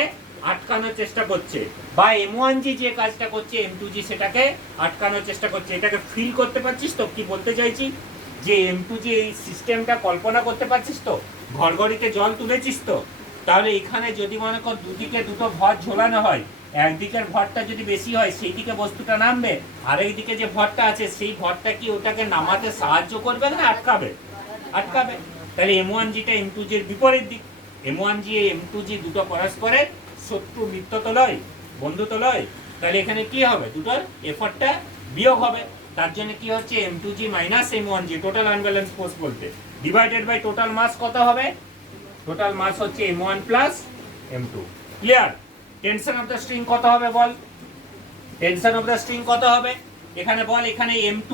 আটকানোর চেষ্টা করছে, বা M1 G যে কাজটা করছে, M2 G সেটাকে আটকানোর চেষ্টা করছে। এটাকে ফিল করতে পারছিস তো কি বলতে চাইছি? যে M2 G এই সিস্টেমটা কল্পনা করতে পারছিস তো? ঘরঘড়িতে জল তুলেছিস তো? তাহলে এখানে যদি মনে কর দুদিকে দুটো ভর ঝোলানো হয়, একদিকের ভরটা যদি বেশি হয় সেই দিকে বস্তুটা নামবে, আর একদিকে যে ভরটা আছে সেই ভরটা কি ওটাকে নামাতে সাহায্য করবে না আটকাবে? আটকাবে। তাহলে M1 G টা M2 G এর বিপরীত দিক। M1 G M2 G দুটো পরস্পরের শত্রু, মিত্র তো লয়, বন্ধু তো লয়। তাহলে এখানে কি হবে? দুটোর এফর্টটা বিয়োগ হবে। তার জন্য কি হচ্ছে? M2 G minus M1 G, total unbalance force বলতে, ডিভাইডেড বাই টোটাল মাস কত হবে? টোটাল মাস হচ্ছে M1 plus M2। Clear? Tension of the string কত হবে বল? টেনশন অফ দ্য স্ট্রিং কত হবে? এখানে বল, এখানে M2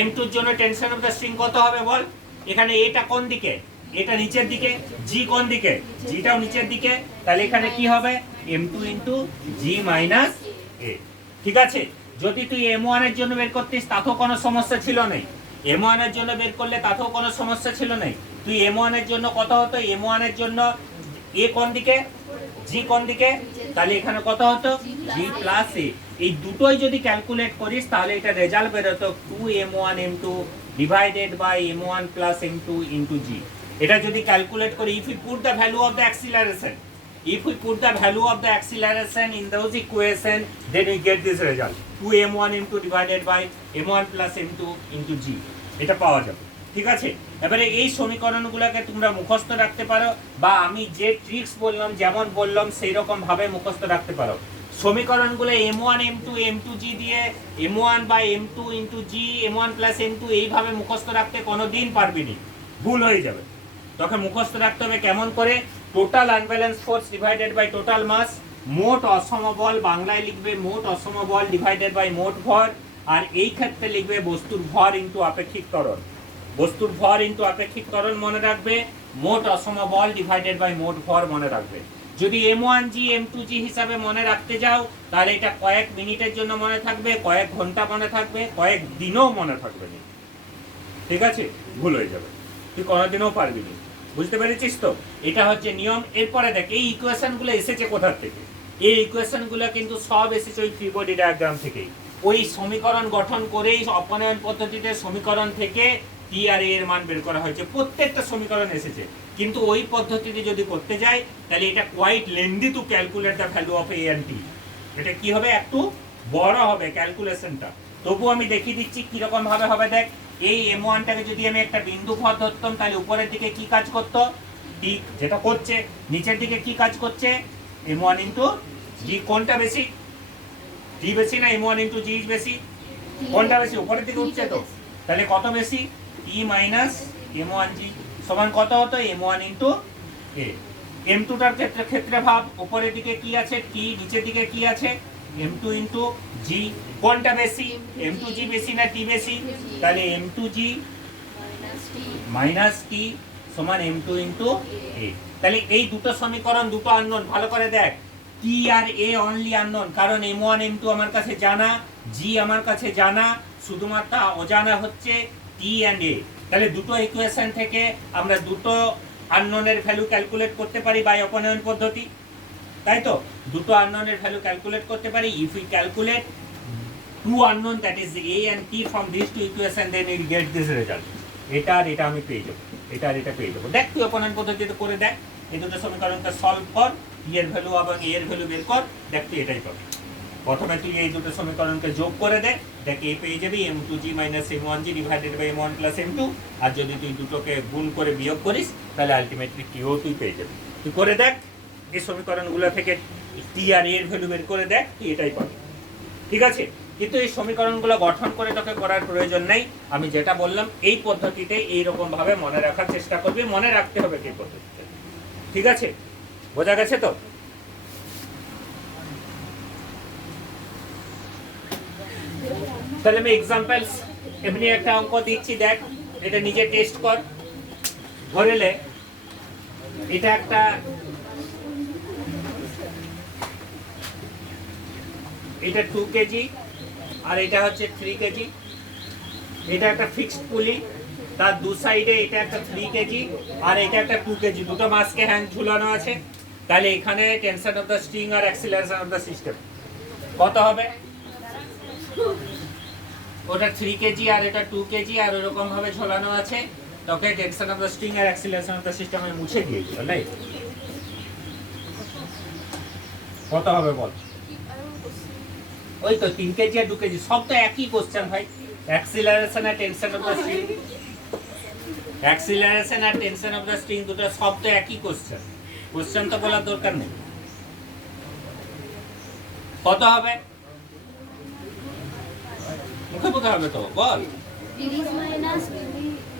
এর জন্য টেনশন অফ দ্য স্ট্রিং কত হবে বল? এখানে এটা কোন দিকে? এটা নিচের দিকে। G কোন দিকে? G টাও নিচের দিকে। তাহলে এখানে কি হবে? M2 into G minus A। ঠিক আছে? যদি তুই M1 এর জন্য বের করতিস তাতেও কোনো সমস্যা ছিল না। M1 এর জন্য বের করলে তাতেও কোনো সমস্যা ছিল না। তুই M1 এর জন্য কত হতো? M1 এর জন্য A কোন দিকে, G কোন দিকে? তাহলে এখানে কত হতো? G plus A। এই দুটোই যদি ক্যালকুলেট করিস তাহলে এটা রেজাল্ট বেরোতো 2M1 M2 divided by M1 plus M2 into G। এটা যদি ক্যালকুলেট করি, if we put the value of the acceleration, if we put the value of the acceleration in those equation, then we get this result 2M1 M2 divided by M1 plus M2 into G। এটা পাওয়া যাবে। ঠিক আছে? এবারে এই সমীকরণগুলোকে তোমরা মুখস্থ রাখতে পারো, বা আমি যে ট্রিক্স বললাম, যেমন বললাম সেই রকম ভাবে মুখস্থ রাখতে পারো। সমীকরণগুলো M1 M2 M2 G দিয়ে M1 by M2 into G M1 plus M2 এইভাবে মুখস্থ রাখতে কোনোদিন পারবি না, ভুল হয়ে যাবে। তখন মুখস্থ রাখতে হবে কেমন করে? Total unbalance force divided by total mass, মোট অসম বল বাংলায় লিখবে মোট অসম বল ডিভাইডেড বাই মোট ভর, আর এই ক্ষেত্রে লিখবে বস্তুর ভর ইনটু আপেক্ষিক ত্বরণ। বস্তুর ভর ইনটু আপেক্ষিক ত্বরণ মনে রাখবে, মোট অসম বল ডিভাইডেড বাই মোট ভর মনে রাখবে। যদি M1G M2G হিসাবে মনে রাখতে যাও তাহলে এটা কয়েক মিনিটের জন্য মনে থাকবে, কয়েক ঘন্টা মনে থাকবে, কয়েক দিনও মনে থাকবে না, ঠিক আছে, ভুল হয়ে যাবে, তুই কোনোদিনও পারবি না। বুঝতে পেরেছিস তো? এটা হচ্ছে নিয়ম। এরপরে দেখ এই ইকুয়েশনগুলো এসেছে কোথা থেকে। এই ইকুয়েশনগুলো কিন্তু সব এসেছে ওই ফ্রি বডি ডায়াগ্রাম থেকেই। ওই সমীকরণ গঠন করেই অপনয়ন পদ্ধতিতে সমীকরণ থেকে টি আর এর মান বের করা হয়েছে, প্রত্যেকটা সমীকরণ এসেছে। কিন্তু ওই পদ্ধতিতে যদি করতে যাই তাহলে এটা quite lengthy to calculate the value of A and T. এটা কি হবে, একটু বড় হবে ক্যালকুলেশনটা। তবু আমি দেখিয়ে দিচ্ছি কিরকম ভাবে হবে। দেখ এই M1টাকে যদি আমি একটা বিন্দু ভর ধরতাম তাহলে উপরের দিকে কি কাজ করতো, ঠিক যেটা করছে। নিচের দিকে কি কাজ করছে, M1 ইন্টু জি। কোনটা বেশি, জি বেশি না M1 ইন্টু জি বেশি? কোনটা বেশি, উপরের দিকে উঠছে তো, তাহলে কত বেশি, টি মাইনাস M1G সমান কত হতো, M1 ইন্টু এ। M2টার ক্ষেত্রে ভাব, উপরের দিকে কি আছে টি, নিচের দিকে কি আছে M2 ইন্টু জি। কোনটা বেশি, M2G বেশি না টি বেশি? তাহলে M2G মাইনাস টি সমান M2 ইন্টু এ। তাহলে এই দুটো সমীকরণ দুটো আননোন, ভালো করে দেখ। টি আর এ অনলি আননোন, কারণ M1 M2 আমার কাছে জানা, জি আমার কাছে জানা, শুধুমাত্র অজানা হচ্ছে টি অ্যান্ড এ। তাহলে দুটো ইকুয়েশন থেকে আমরা দুটো আননোনের ভ্যালু ক্যালকুলেট করতে পারি বাই অপনয়ন পদ্ধতি, তাই তো? দুটো আননোনের ভ্যালু ক্যালকুলেট করতে পারি। If we calculate two unknown that is A and T from this two equation then will get this result. এটা আর এটা আমি পেয়ে যাবো, এটা আর এটা পেয়ে যাবো। দেখ তুই অপনয়ন পদ্ধতিতে করে দেখ, এই দুটো সমীকরণকে সলভ কর, টি এর ভ্যালু এবং এ এর ভ্যালু বের কর, দেখ তুই এটাই পাবি। প্রথমে তুই এই দুটো সমীকরণকে যোগ করে দে, দেখ এ পেয়ে যাবি M2G minus M1G divided by M1 plus M2। আর যদি তুই দুটোকে গুণ করে বিয়োগ করিস তাহলে আলটিমেটলি টিও তুই পেয়ে যাবি। তুই করে দেখ এই সমীকরণগুলো থেকে টি আর এর ভ্যালু বের করে দেখ, তুই এটাই পাবি, ঠিক আছে? কিন্তু এই সমীকরণগুলো গঠন করে তোকে করার প্রয়োজন নেই। আমি যেটা বললাম এই পদ্ধতিতে এইরকম ভাবে মনে রাখার চেষ্টা করবি, মনে রাখতে হবে এই পদ্ধতিতে, ঠিক আছে? বোঝা গেছে তো? তাহলে আমি এক্সাম্পলস এমনি একটা অঙ্ক দিচ্ছি, দেখ এটা নিজে টেস্ট কর। ধরেলে এটা একটা এটা 2 কেজি আর এটা হচ্ছে 3 কেজি। এটা একটা ফিক্সড পুলি, তার দু সাইডে এটা একটা 3 কেজি আর এটা একটা 2 কেজি, দুটো মাসকে হ্যাং ঝুলানো আছে। তাহলে এখানে টেনশন অফ দ্য স্ট্রিং আর অ্যাক্সিলারেশন অফ দ্য সিস্টেম কত হবে? ওটা 3 কেজি আর এটা 2 কেজি আর এরকম ভাবে ঝোলানো আছে, তোকে টেনশন অফ দ্য স্ট্রিং আর অ্যাক্সিলারেশন অফ দ্য সিস্টেম আমি মুছে দিয়েছি, রাইট? কত হবে বল? ওই তো 3 কেজি আর 2 কেজি, সব তো একই কোশ্চেন ভাই। অ্যাক্সিলারেশন আর tension of the string, acceleration আর টেনশন অফ দ্য স্ট্রিং দুটো সব তো একই কোশ্চেন, কোশ্চেন তো বলার দরকার নেই। কত হবে? মুখে মুখে হবে তো বল।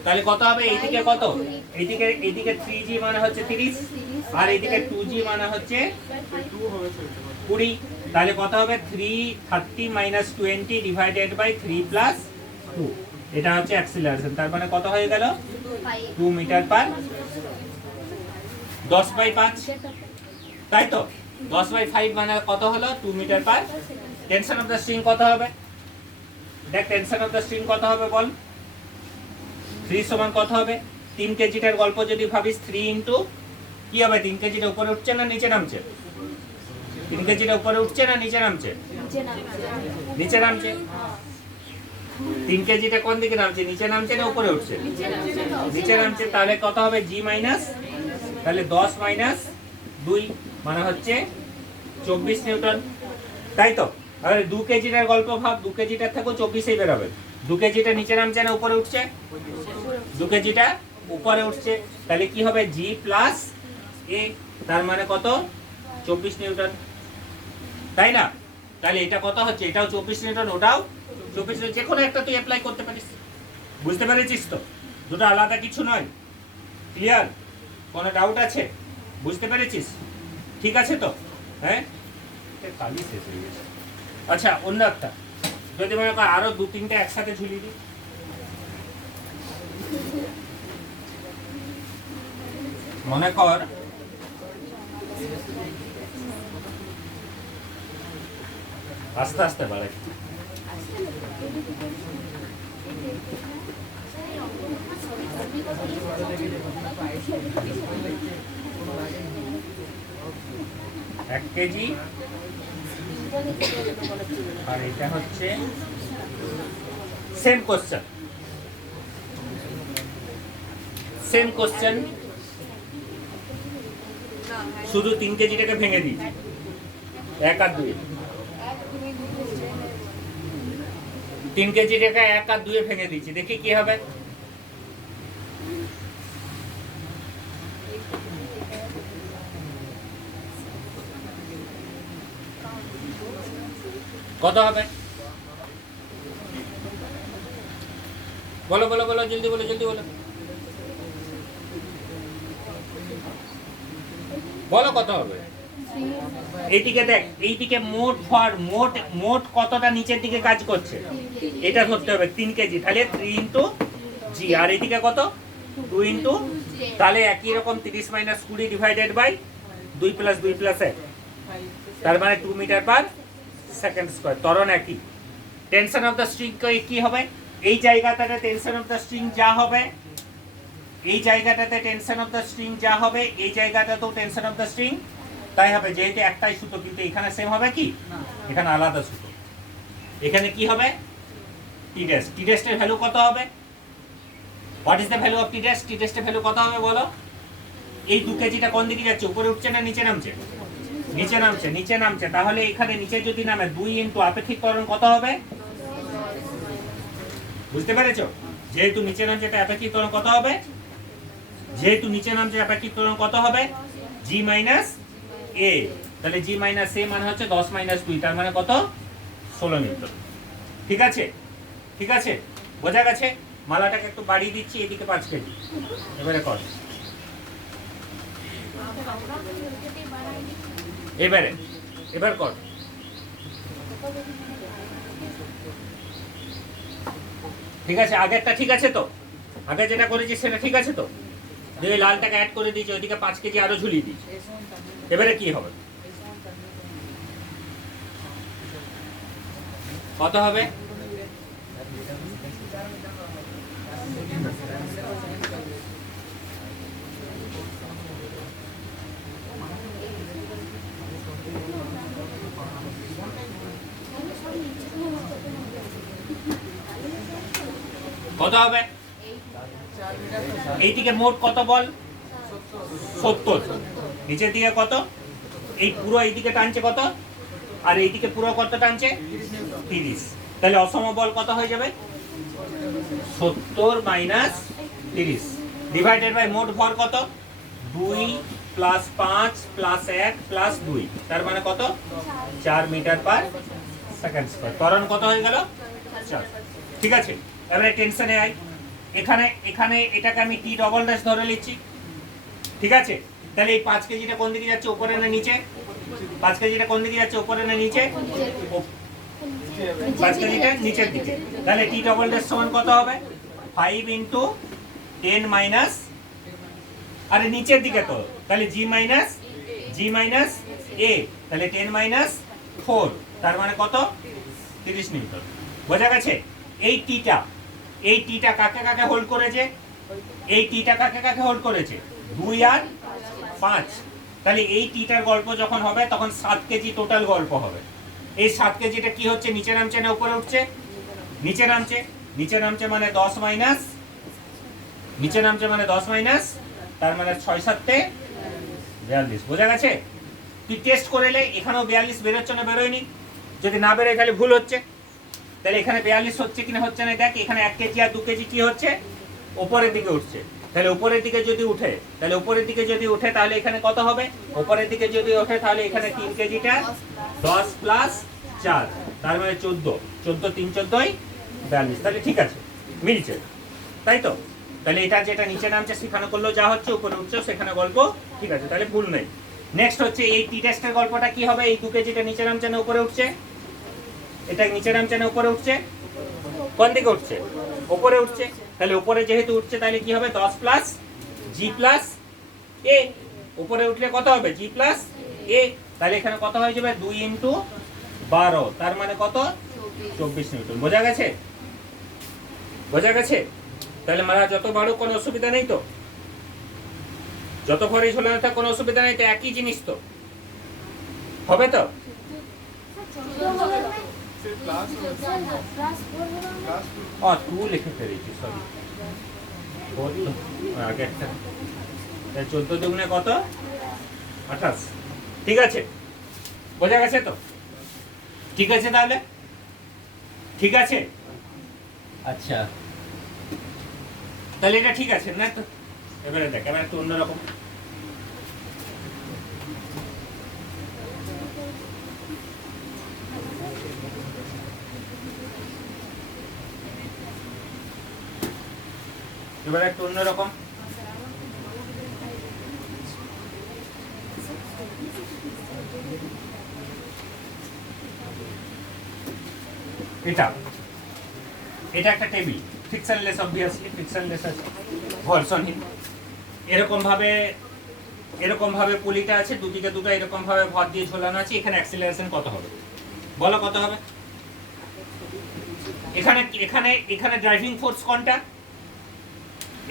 তাহলে কত হবে? এইদিকে কত, এইদিকে 3G মানে হচ্ছে 30 আর এইদিকে 2G মানে হচ্ছে 20। তাহলে কত হবে? 330 মাইনাস 20 ডিভাইডেড বাই 3 প্লাস 2। এটা হচ্ছে অ্যাক্সিলারেশন, তার মানে কত হয়ে গেল? 2 মিটার পার 10/5, তাই তো? 10/5 মানে কত হলো? 2 metre per. Tension of the string কত হবে? দেখ টেনশন অফ দ্য স্ট্রিং কত হবে বল? 3 সমান কত হবে? 3 কেজিটার গল্প যদি ভাবিস, 3 ইন্টু কি হবে? 3 কেজিটা উপরে উঠছে না নিচে নামছে? 3 কেজিটা উপরে উঠছে না নিচে নামছে? নিচে নামছে। 3 কেজিটা কোন দিকে নামছে, নিচে নামছে না উপরে উঠছে? নিচে নামছে। তাহলে কত হবে? জি মাইনাস, তাহলে 10 মাইনাস 2 মানে হচ্ছে 24 নিউটন, তাই তো? আর 2 কেজিটার গল্প ভাব, 2 কেজিটার থেকে 24ই বেরোবে। 2 কেজিটা নিচে নামছে না উপরে উঠছে? 2 কেজিটা উপরে উঠছে, তাহলে কি হবে? জি প্লাস এ, তার মানে কত? 24 নিউটন, তাই না? তাহলে এটা কত হচ্ছে? এটাও 24 নিউটন, ওটাও 24 নিউটন। যে কোনো একটা তুই অ্যাপ্লাই করতে পারিস, বুঝতে পেরেছিস তো? দুটো আলাদা কিছু নয়, ক্লিয়ার? কোনো ডাউট আছে? বুঝতে পেরেছিস? ঠিক আছে তো? হ্যাঁ, কালি শেষ হয়ে গেছে। আচ্ছা অন্য একটা যদি মনে কর আরো 2-3টে একসাথে ঝুলিয়ে দিই, মনে কর আস্তে আস্তে বাড়াই, এক কেজি আর এটা হচ্ছে সেম কোশ্চেন, সেম কোশ্চেন, শুধু 3 কেজিটাকে ভেঙে দিই 1 আর 2, 3 কেজিটাকে 1 আর 2 ভেঙে দিচ্ছি, দেখি কি হবে। কত হবে বলো বলো বলো, জলদি বলো জলদি বলো, বলো কত হবে। এইদিকে দেখ, এইদিকে মোট ভর, মোট মোট কতটা নিচের দিকে কাজ করছে এটা ধরতে হবে 3 কেজি, তাহলে 3 ইন্টু জি, আর এইদিকে কত 2 ইন্টু, তাহলে একই রকম 30 minus 20 divided by 2 plus 2 plus 1, তার মানে 2 মিটার পার সেকেন্ড স্কয়ার। ত্বরণ একই। টেনশন অফ দ্য স্ট্রিং কি হবে, এই জায়গাটাতে টেনশন অফ দ্য স্ট্রিং যা হবে, এই জায়গাটাতে টেনশন অফ দ্য স্ট্রিং যা হবে, এই জায়গাটাতেও টেনশন অফ দ্য স্ট্রিং তাই হবে, যেহেতু একটাই সুতো, কিন্তু এখানে সেম হবে কি, এখানে আলাদা সুতো। এখানে কি হবে টি ড্যাশ, টি ড্যাশের ভ্যালু কত হবে, what is the value of T dash, T ড্যাশের ভ্যালু কত হবে বলো। এই 2 কেজিটা কোন দিকে যাচ্ছে, উপরে উঠছে না নিচে নামছে, নিচে নামছে, নিচে নামছে, তাহলে এখানে নিচে যদি নামে 2 ইনটু আপেক্ষিক ত্বরণ কত হবে, বুঝতে পেরেছো, যেহেতু নিচে নামছে এটা আপেক্ষিক ত্বরণ কত হবে, যেহেতু নিচে নামছে আপেক্ষিক ত্বরণ কত হবে জি মাইনাস এ, তাহলে জি মাইনাস এ মানে হচ্ছে 10 মাইনাস 2, তার মানে কত 16 নিউটন। ঠিক আছে, ঠিক আছে, বোঝা গেছে। মালাটাকে একটু বাড়িয়ে দিচ্ছি, এদিকে 5 কেজি, এবারে কর, এবারে এবার কর, ঠিক আছে, আগেরটা ঠিক আছে তো, আগে যেটা করেছি সেটা ঠিক আছে তো, যে ওই লালটাকে অ্যাড করে দিয়েছি, ওইদিকে 5 কেজি আরো ঝুলিয়ে দিয়েছি, এবারে কি হবে, কত হবে, কত হবে, এইদিকে মোট কত বল 70, নিচের দিকে কত, এই পুরো এইদিকে টানছে কত, আর এইদিকে পুরো কত টানছে 30, তাহলে অসম বল কত হয়ে যাবে 70 মাইনাস 30 ডিভাইডেড বাই মোট ভর কত 2 প্লাস 5 প্লাস 1 প্লাস 2, তার মানে কত 4 মিটার পার সেকেন্ড স্কয়ার। ত্বরণ কত হয়ে গেল 4। ঠিক আছে, এবারে টেনশনে আই, এখানে এখানে এটাকে আমি টি ডবল ড্যাশ ধরে নিচ্ছি, ঠিক আছে, তাহলে এই 5 কেজিটা কোন দিকে যাচ্ছে, উপরে না নিচে, 5 কেজিটা কোন দিকে যাচ্ছে, উপরে না নিচে, 5 কেজিটা নিচের দিকে, তাহলে টি ডবল ড্যাশ সমান কত হবে 5 ইনটু 10 মাইনাস, আরে নিচের দিকে তো, তাহলে জি মাইনাস এ, তাহলে 10 মাইনাস 4, তার মানে কত 30 নিউটন। বোঝা গেছে। এই টিটা কাকে কাকে হোল্ড করেছে, এই টিটা কাকে কাকে হোল্ড করেছে 2 আর 5, তাহলে এই টিটার গল্প যখন হবে তখন 7 কেজি টোটাল গল্প হবে। এই 7 কেজিটা কি হচ্ছে, নিচে নামছে না উপরে উঠছে, নিচে নামছে, নিচে নামছে মানে 10 মাইনাস, নিচে নামছে মানে 10 মাইনাস, তার মানে 6 7 42। বোঝা গেছে। তুই টেস্ট করে নে, এখানেও 42 বেরোচ্ছে না বেরোয়নি, যদি না বেরোয় তাহলে ভুল হচ্ছে, তাহলে এখানে 42 হচ্ছে কিনা হচ্ছে না দেখ, এখানে 1 কেজি আর 2 কেজি কি হচ্ছে উপরের দিকে উঠছে, তাহলে উপরের দিকে যদি উঠে, তাহলে উপরের দিকে যদি উঠে তাহলে এখানে কত হবে, উপরের দিকে যদি ওঠে তাহলে এখানে 3 কেজিটা 10 প্লাস 4, তার মানে 14, 14 3 14 42, তাহলে ঠিক আছে মিলছে, তাই তো। তাহলে এটা যেটা নিচে নামছে সেখানে করলেও যা হচ্ছে, উপরে উঠছে সেখানে গল্প ঠিক আছে, তাহলে ভুল নেই। নেক্সট হচ্ছে এই টি টেস্টের গল্পটা কি হবে, এই 2 কেজিটা নিচে নামছে না উপরে উঠছে, এটা নিচে নামছে না উপরে উঠছে, কোন দিকে উঠছে, উপরে উঠছে, তাহলে উপরে যেহেতু উঠছে তাহলে কি হবে 10 প্লাস জি প্লাস এ, উপরে উঠলে কত হবে জি প্লাস এ, তাহলে এখানে কত হয়ে যাবে 2 ইন্টু 12, তার মানে কত 24 নিউটন। বোঝা গেছে, বোঝা গেছে? তাহলে মারা যত বাড়ুক কোনো অসুবিধা নেই তো, যত খরচ হলে না কোনো অসুবিধা নেই তো, একই জিনিস তো হবে তো। টু লিখে ফেলেছি, সরি আগে একটা 14 দুগুণে কত 28, ঠিক আছে, বোঝা গেছে তো, ঠিক আছে তাহলে, ঠিক আছে, আচ্ছা তাহলে এটা ঠিক আছে না তো। এবারে দেখ, এবার একটু অন্যরকম, এবার একটু অন্যরকম, এটা এটা একটা টেবিল, ফ্রিকশনলেস, অবভিয়াসলি ফ্রিকশনলেস আছে, ঘর্ষণহীন। এরকম ভাবে পুলিটা আছে, দুদিকে দুটো এরকম ভাবে ভর দিয়ে ঝোলানো আছে, এখানে অ্যাক্সিলারেশন কত হবে বলো, কত হবে? এখানে এখানে এখানে ড্রাইভিং ফোর্স কোনটা,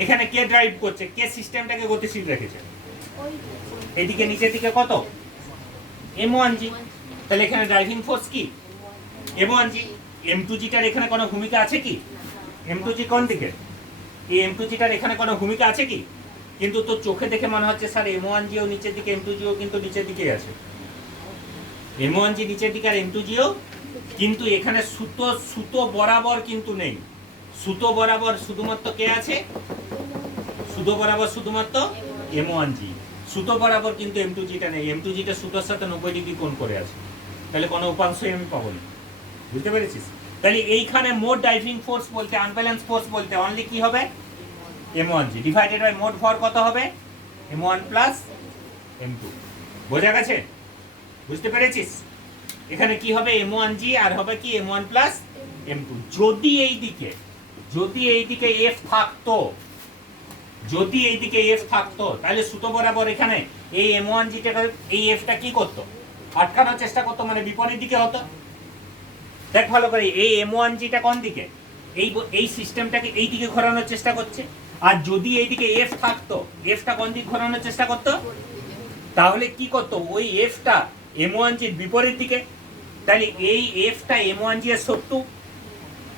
এখানে কে ড্রাইভ করছে, কে সিস্টেমটাকে গতিশীল রেখেছে, এদিকে নিচের দিকে কত m1g, তাহলে এখানে ড্রাইভিং ফোর্স কি m1g, m2gটার এখানে কোনো ভূমিকা আছে কি, m2g কোন দিকে, এই m2gটার এখানে কোনো ভূমিকা আছে কি, কিন্তু তো চোখে দেখে মনে হচ্ছে স্যার m1g ও নিচের দিকে, m2g ও কিন্তু নিচের দিকে আছে, m1g নিচের দিকে আর m2g ও, কিন্তু এখানে সুতো সুতো বরাবর কিন্তু নেই, সুতো বরাবর শুধুমাত্র কে আছে, সুতো বরাবর শুধুমাত্র m1g, সুতো বরাবর কিন্তু m2gটা নেই, m2gটা সুতোর সাথে 90 ডিগ্রি কোণ করে আছে, তাহলে কোনো উপাংশই আমি পাবো না, বুঝতে পেরেছিস? তাহলে এইখানে মোট ড্রাইভিং ফোর্স বলতে, আনব্যালেন্স ফোর্স বলতে অনলি কি হবে m1g ডিভাইডেড বাই মোট ভর কত হবে m1 প্লাস m2, বোঝা গেছে, বুঝতে পেরেছিস? এখানে কি হবে m1g আর হবে কি m1 প্লাস m2, যদি এইদিকে f থাকতো, যদি এইদিকে f থাকতো তাহলে সুতো বরাবর এখানে এই m1gটা, এই fটা কি করতো, আটকানোর চেষ্টা করতো, মানে বিপরীত দিকে হতো। দেখ ভালো করে, এই m1gটা কোন দিকে, এই সিস্টেমটাকে এই দিকে ঘোরানোর চেষ্টা করছে, আর যদি এইদিকে f থাকতো, fটা কোন দিকে ঘোরানোর চেষ্টা করতো, তাহলে কি করতো ওই fটা m1g এর বিপরীত দিকে, তাহলে এই fটা m1g এর শত্রু,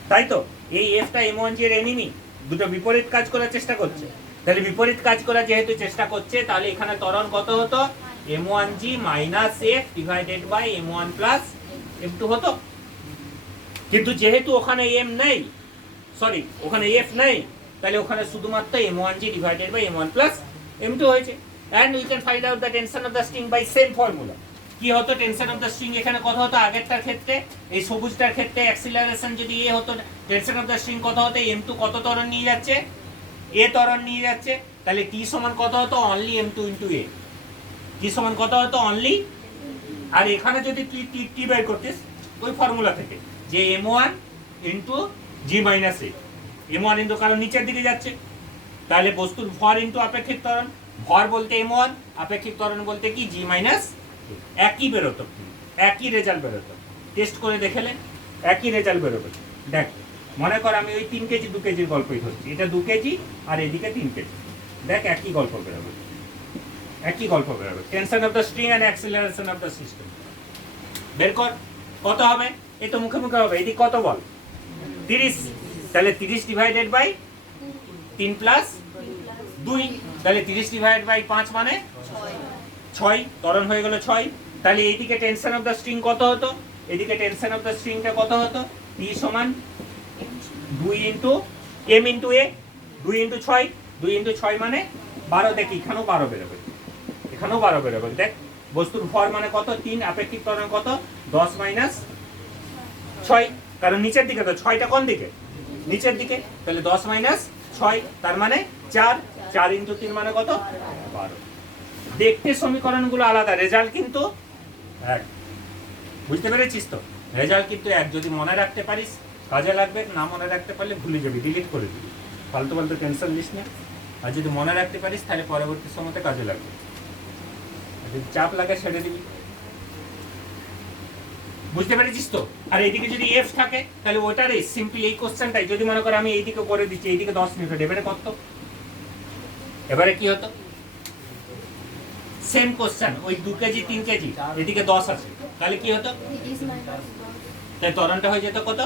তাই তো, এই fটা m1g এর এনিমি, দুটো বিপরীত কাজ করার চেষ্টা করছে, তাহলে বিপরীত কাজ করার যেহেতু চেষ্টা করছে, তাহলে এখানে ত্বরণ কত হতো m1g minus f divided by m1 plus m2 হতো, কিন্তু যেহেতু ওখানে m নেই, সরি ওখানে f নেই, তাহলে ওখানে শুধুমাত্র m1g divided by m1 plus m2 হয়েছে। and we can find out the tension of the string by same formula। কি হতো টেনশন অফ দ্য স্ট্রিং, এখানে কত হতো আগেরটার ক্ষেত্রে, এই সবুজটার ক্ষেত্রে অ্যাক্সিলারেশন যদি a হতো, টেনশন অফ দ্য স্ট্রিং কত হতো m2 কত ত্বরণ নিয়ে যাচ্ছে, a ত্বরণ নিয়ে যাচ্ছে, তাহলে t সমান কত হতো only m2 into a, t সমান কত হতো অনলি, আর এখানে যদি তুই t বের করতিস ওই ফর্মুলা থেকে যে m1 into g minus a, m1 into, কারণ নিচের দিকে যাচ্ছে, তাহলে বস্তুর ভর ইনটু আপেক্ষিক ত্বরণ, ভর বলতে m1, আপেক্ষিক ত্বরণ বলতে কি g মাইনাস, একই বেরোতো, একই রেজাল্ট বেরোতো, টেস্ট করে দেখালে একই রেজাল্ট বেরোবে। দেখ মনে কর আমি ওই 3 কেজি 2 কেজির গল্পই ধরছি, এটা 2 কেজি আর এদিকে 3 কেজি, দেখ একই গল্প বেরোবে, একই গল্প বেরোবে, tension of the string and acceleration of the system বের কর, কত হবে, এই তো মুখে মুখে হবে, এদিকে কত বল 30, তাহলে 30 ডিভাইডেড বাই 3 প্লাস 2, তাহলে 30 ডিভাইডেড বাই 5 মানে 6, ত্বরণ হয়ে গেল 6, তাহলে এইদিকে টেনশন অফ দ্য স্ট্রিং কত হতো, এদিকে টেনশন অফ দ্য স্ট্রিংটা কত হতো, T সমান 2 into m into a, 2 into 6, 2 into 6 মানে 12, দেখি এখানেও 12 বেরোবে, এখানেও 12 বেরোবে, দেখ বস্তুর ভর মানে কত 3, আপেক্ষিক ত্বরণ কত 10 মাইনাস 6, কারণ নিচের দিকে তো, 6টা কোন দিকে নিচের দিকে, তাহলে 10 মাইনাস 6 তার মানে 4, 4 ইনটু 3 মানে কত 12, দেখতে সমীকরণগুলো আলাদা, রেজাল্ট কিন্তু এক। বুঝতে পেরেছিস তো? রেজাল্ট কিন্তু এক। যদি মনে রাখতে পারিস কাজে লাগবে, না মনে রাখতে পারলে ভুলে যাবি, ডিলিট করে দিবি, ফালতু ফালতু টেনশন নিস না। আর যদি মনে রাখতে পারিস তাহলে পরবর্তী সময়তে কাজে লাগবে, আর যদি চাপ লাগে ছেড়ে দিবি। বুঝতে পেরেছিস তো? আর এইদিকে যদি এফ থাকে তাহলে ওটারই সিম্পলি এই কোশ্চেনটাই যদি মনে করো আমি এইদিকে করে দিচ্ছি, এইদিকে 10 নিউটন, এবারে কত? এবারে কি হতো? সেম কোশ্চেন, ওই 2 কেজি 3 কেজি, এদিকে 10 আছে, তাহলে কি হতো? তাই ত্বরণটা হয়ে যেত কত?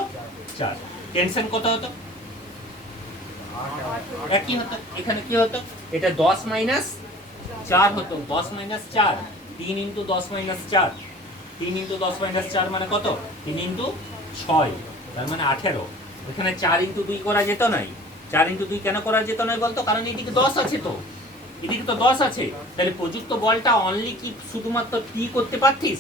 4। টেনশন কত হতো? একই হতো। এখানে কি হতো? এটা 10 মাইনাস 4 হতো, 10 minus 4, 3 into 10 minus 4, 3 into 10 minus 4 মানে কত? 3 ইন্টু 6, তার মানে 18। এখানে 4 ইন্টু 2 করা যেত নাই। 4 ইন্টু 2 কেন করা যেত নয় বলতো? কারণ এইদিকে 10 আছে, তো এদিকে তো 10 আছে, তাহলে প্রযুক্ত বলটা অনলি কি শুধুমাত্র টি করতে পারতিস?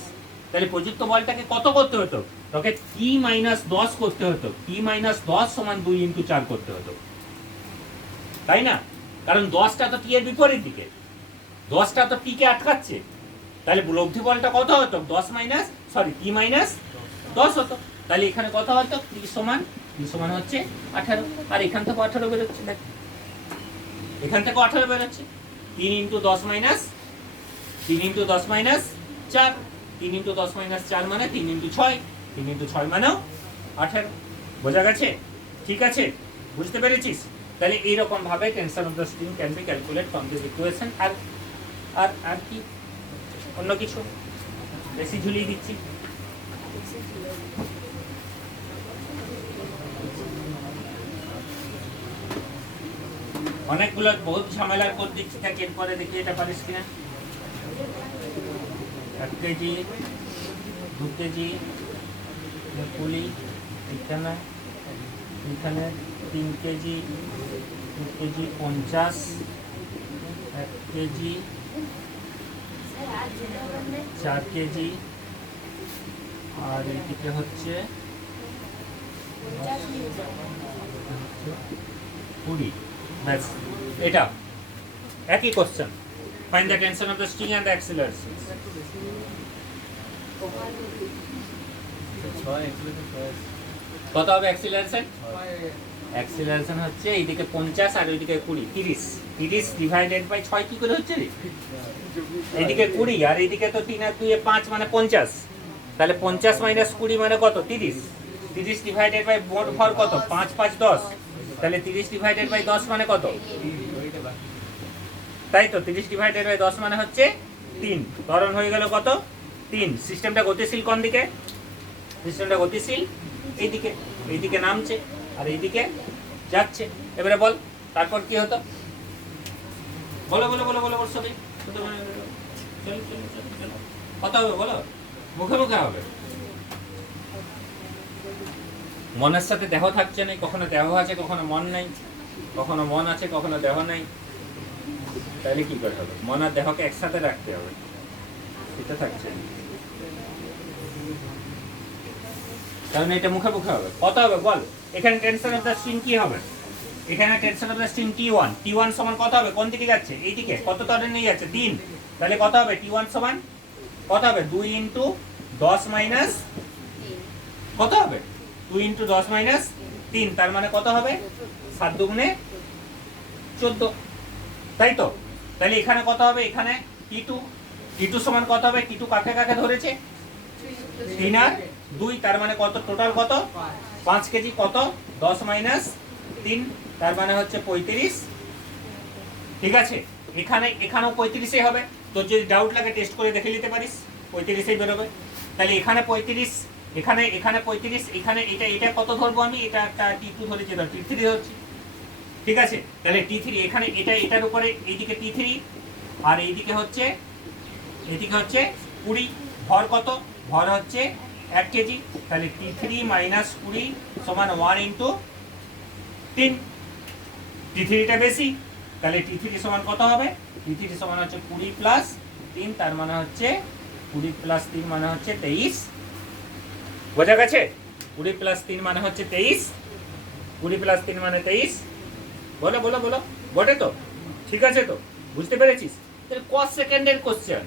তাহলে প্রযুক্ত বলটাকে কত করতে হতো? তোকে টি মাইনাস 10 করতে হতো। টি মাইনাস 10 সমান 2 ইন্টু 4 করতে হতো, তাই না? কারণ 10টা তো টি এর বিপরীত দিকে, 10টা তো টি কে আটকাচ্ছে। তাহলে লব্ধি বলটা কত হতো? 10 মাইনাস টি মাইনাস 10 হতো। তাহলে এখানে কত হতো? টি সমান হচ্ছে 18। আর এখান থেকে 18 বেরোচ্ছে, দেখ এখান থেকে 18 বেরোচ্ছে। 3 into 10 minus 3 into 10 minus 4, 3 into 10 minus 4 মানে 3 ইন্টু 6, 3 ইন্টু 6 মানেও 18। বোঝা গেছে? ঠিক আছে, বুঝতে পেরেছিস? তাহলে এইরকম ভাবে tension of the string can be calculate from this equation. আর আর আর কি অন্য কিছু বেশি ঝুলিয়ে দিচ্ছি? অনেকগুলো বহুত ঝামেলার কোড দিচ্ছি, থাকে এরপরে দেখি এটা পারিস কিনা। 1 কেজি 2 কেজি 20, এখানে 3 কেজি 2 কেজি 50, 1 কেজি 4 কেজি, আর এদিকে হচ্ছে 20। ব্যাস, এটা একই question. Find the tension of the string and the acceleration. কত হবে অ্যাক্সিলারেশন? অ্যাক্সিলারেশন হচ্ছে এইদিকে 50 আর ওইদিকে 20, 30 ডিভাইডেড বাই 6 কি করে হচ্ছে রে? এইদিকে 20 আর এইদিকে তো 3 আর 2 এ 5 মানে 50। তাহলে 50 মাইনাস 20 মানে কত? 30। 30 ডিভাইডেড বাই মোট ভর কত? 5 5 10। তাহলে 30 ডিভাইডেড বাই 10 মানে কত? তাই তো, 30 ডিভাইডেড বাই 10 মানে হচ্ছে 3। ত্বরণ হয়ে গেল কত? 3। সিস্টেমটা গতিশীল কোন দিকে? সিস্টেমটা গতিশীল এইদিকে, এইদিকে নামছে আর এইদিকে যাচ্ছে। এবারে বল তারপর কি হতো? বলো বলো বলো বলো সবাই, কত হবে বলো? মুখে মুখে হবে। মনের সাথে দেহ থাকছে না, কখনো দেহ আছে কখনো মন নাই, কখনো মন আছে কখনো দেহ নাই। তাহলে কি করে হবে? মন আর দেহকে একসাথে রাখতে হবে, এটা থাকছে না, কারণ এটা মুখে মুখে হবে। কত হবে বল? এখানে টেনশন অফ দ্য স্ট্রিং কি হবে? এখানে tension of the string T1, T1 সমান কত হবে? কোন দিকে যাচ্ছে? এইদিকে। কত ত্বরণ নিয়ে যাচ্ছে? 3। তাহলে কত হবে? T1 সমান কত হবে? 2 ইন্টু 10 মাইনাস কত হবে? 2 ইন্টু 10 মাইনাস 3, তার মানে কত হবে? 7 দুগুণে 14, তাই তো? তাহলে এখানে কত হবে? এখানে T2 সমান কত হবে? T2 কাকে কাকে ধরেছে? 3 আর 2, তার মানে কত? টোটাল কত? 5 কেজি। কত? 10 মাইনাস 3, তার মানে হচ্ছে 35। ঠিক আছে, এখানেও 35ই হবে। তোর যদি ডাউট লাগে টেস্ট করে দেখে নিতে পারিস, 35ই বেরোবে। তাহলে এখানে 35, এখানে 35, এখানে এটা কত ধরবো আমি? এটা একটা T2 ধরেছি, T3 ধরছি। ঠিক আছে, তাহলে T3 এখানে এটার উপরে এইদিকে T3 আর এইদিকে হচ্ছে 20। ভর কত? ভর হচ্ছে 1 কেজি। তাহলে T3 মাইনাস 20 সমান 1 ইন্টু 3। T3টা বেশি, তাহলে T3 সমান কত হবে? T3 সমান হচ্ছে 20 প্লাস 3, তার মানে হচ্ছে 20 প্লাস 3 মানে হচ্ছে 23। বোঝা গেছে? 20 প্লাস 3 মানে হচ্ছে 23। 20 প্লাস 3 মানে 23। বলো বলো বলো, বটে তো? ঠিক আছে তো? বুঝতে পেরেছিস? তাহলে কত সেকেন্ডের কোশ্চেন,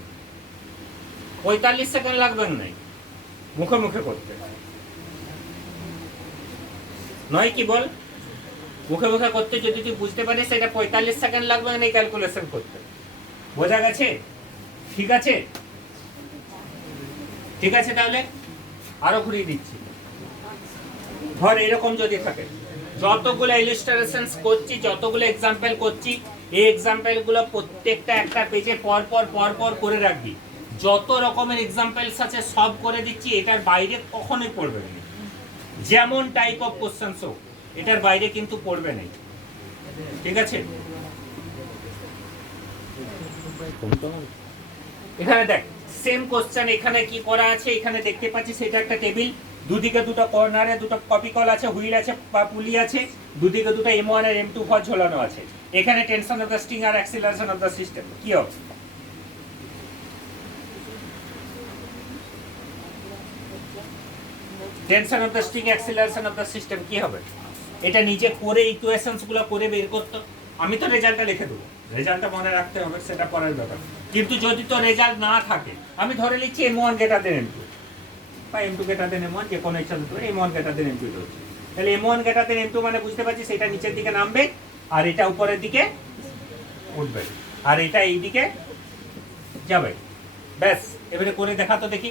45 সেকেন্ড লাগবে নাই মুখে মুখে করতে, নয় কি বল? মুখে মুখে করতে যদি তুই বুঝতে পারিস সেটা 45 সেকেন্ড লাগবে না এই ক্যালকুলেশন করতে। বোঝা গেছে? ঠিক আছে, ঠিক আছে। তাহলে আরো ঘুরিয়ে দিচ্ছি। ধর এরকম যদি থাকে, যতগুলো ইলাস্ট্রেশনস করছি, যতগুলো এক্সাম্পল করছি, এই এক্সাম্পল গুলো প্রত্যেকটা একটা পেজে পর পর করে রাখবি। যত রকমের এক্সাম্পলস আছে সব করে দিচ্ছি, এটার বাইরে কখনোই পড়বে না। যেমন টাইপ অফ কোশ্চেন্স হোক, এটার বাইরে কিন্তু পড়বে না। ঠিক আছে? এখানে দেখ সেম কোশ্চেন, এখানে কি করা আছে, এখানে দেখতে পাচ্ছিস সেটা একটা টেবিল, দুদিকে দুটো কর্নারে দুটো কপি কল আছে, হুইল আছে বা পুলি আছে, দুদিকে দুটো M1 আর M2 ভর ঝোলানো আছে। এখানে টেনশন অফ দ্য স্ট্রিং আর অ্যাক্সিলারেশন অফ দ্য সিস্টেম কি হবে? Tension of the string, acceleration of the system কি হবে? এটা নিজে করে ইকুয়েশনস গুলো করে বের করতে, আমি তো রেজাল্টটা লিখে দেবো, রেজাল্টটা মনে রাখতে হবে, সেটা পরের ব্যাপার। কিন্তু যদি তো রেজাল্ট না থাকে, আমি ধরে নিচ্ছি M1 গ্রেটার দেন M2 বা M2 গ্রেটার দেন M1, যে কোনো ইচ্ছা দিতে পারে, M1 গ্রেটার দেন M2 হচ্ছে। তাহলে M1 গ্রেটার দেন M2 মানে বুঝতে পারছি সেটা নিচের দিকে নামবে আর এটা উপরের দিকে উঠবে আর এটা এই দিকে যাবে। ব্যাস, এবারে করে দেখা তো দেখি।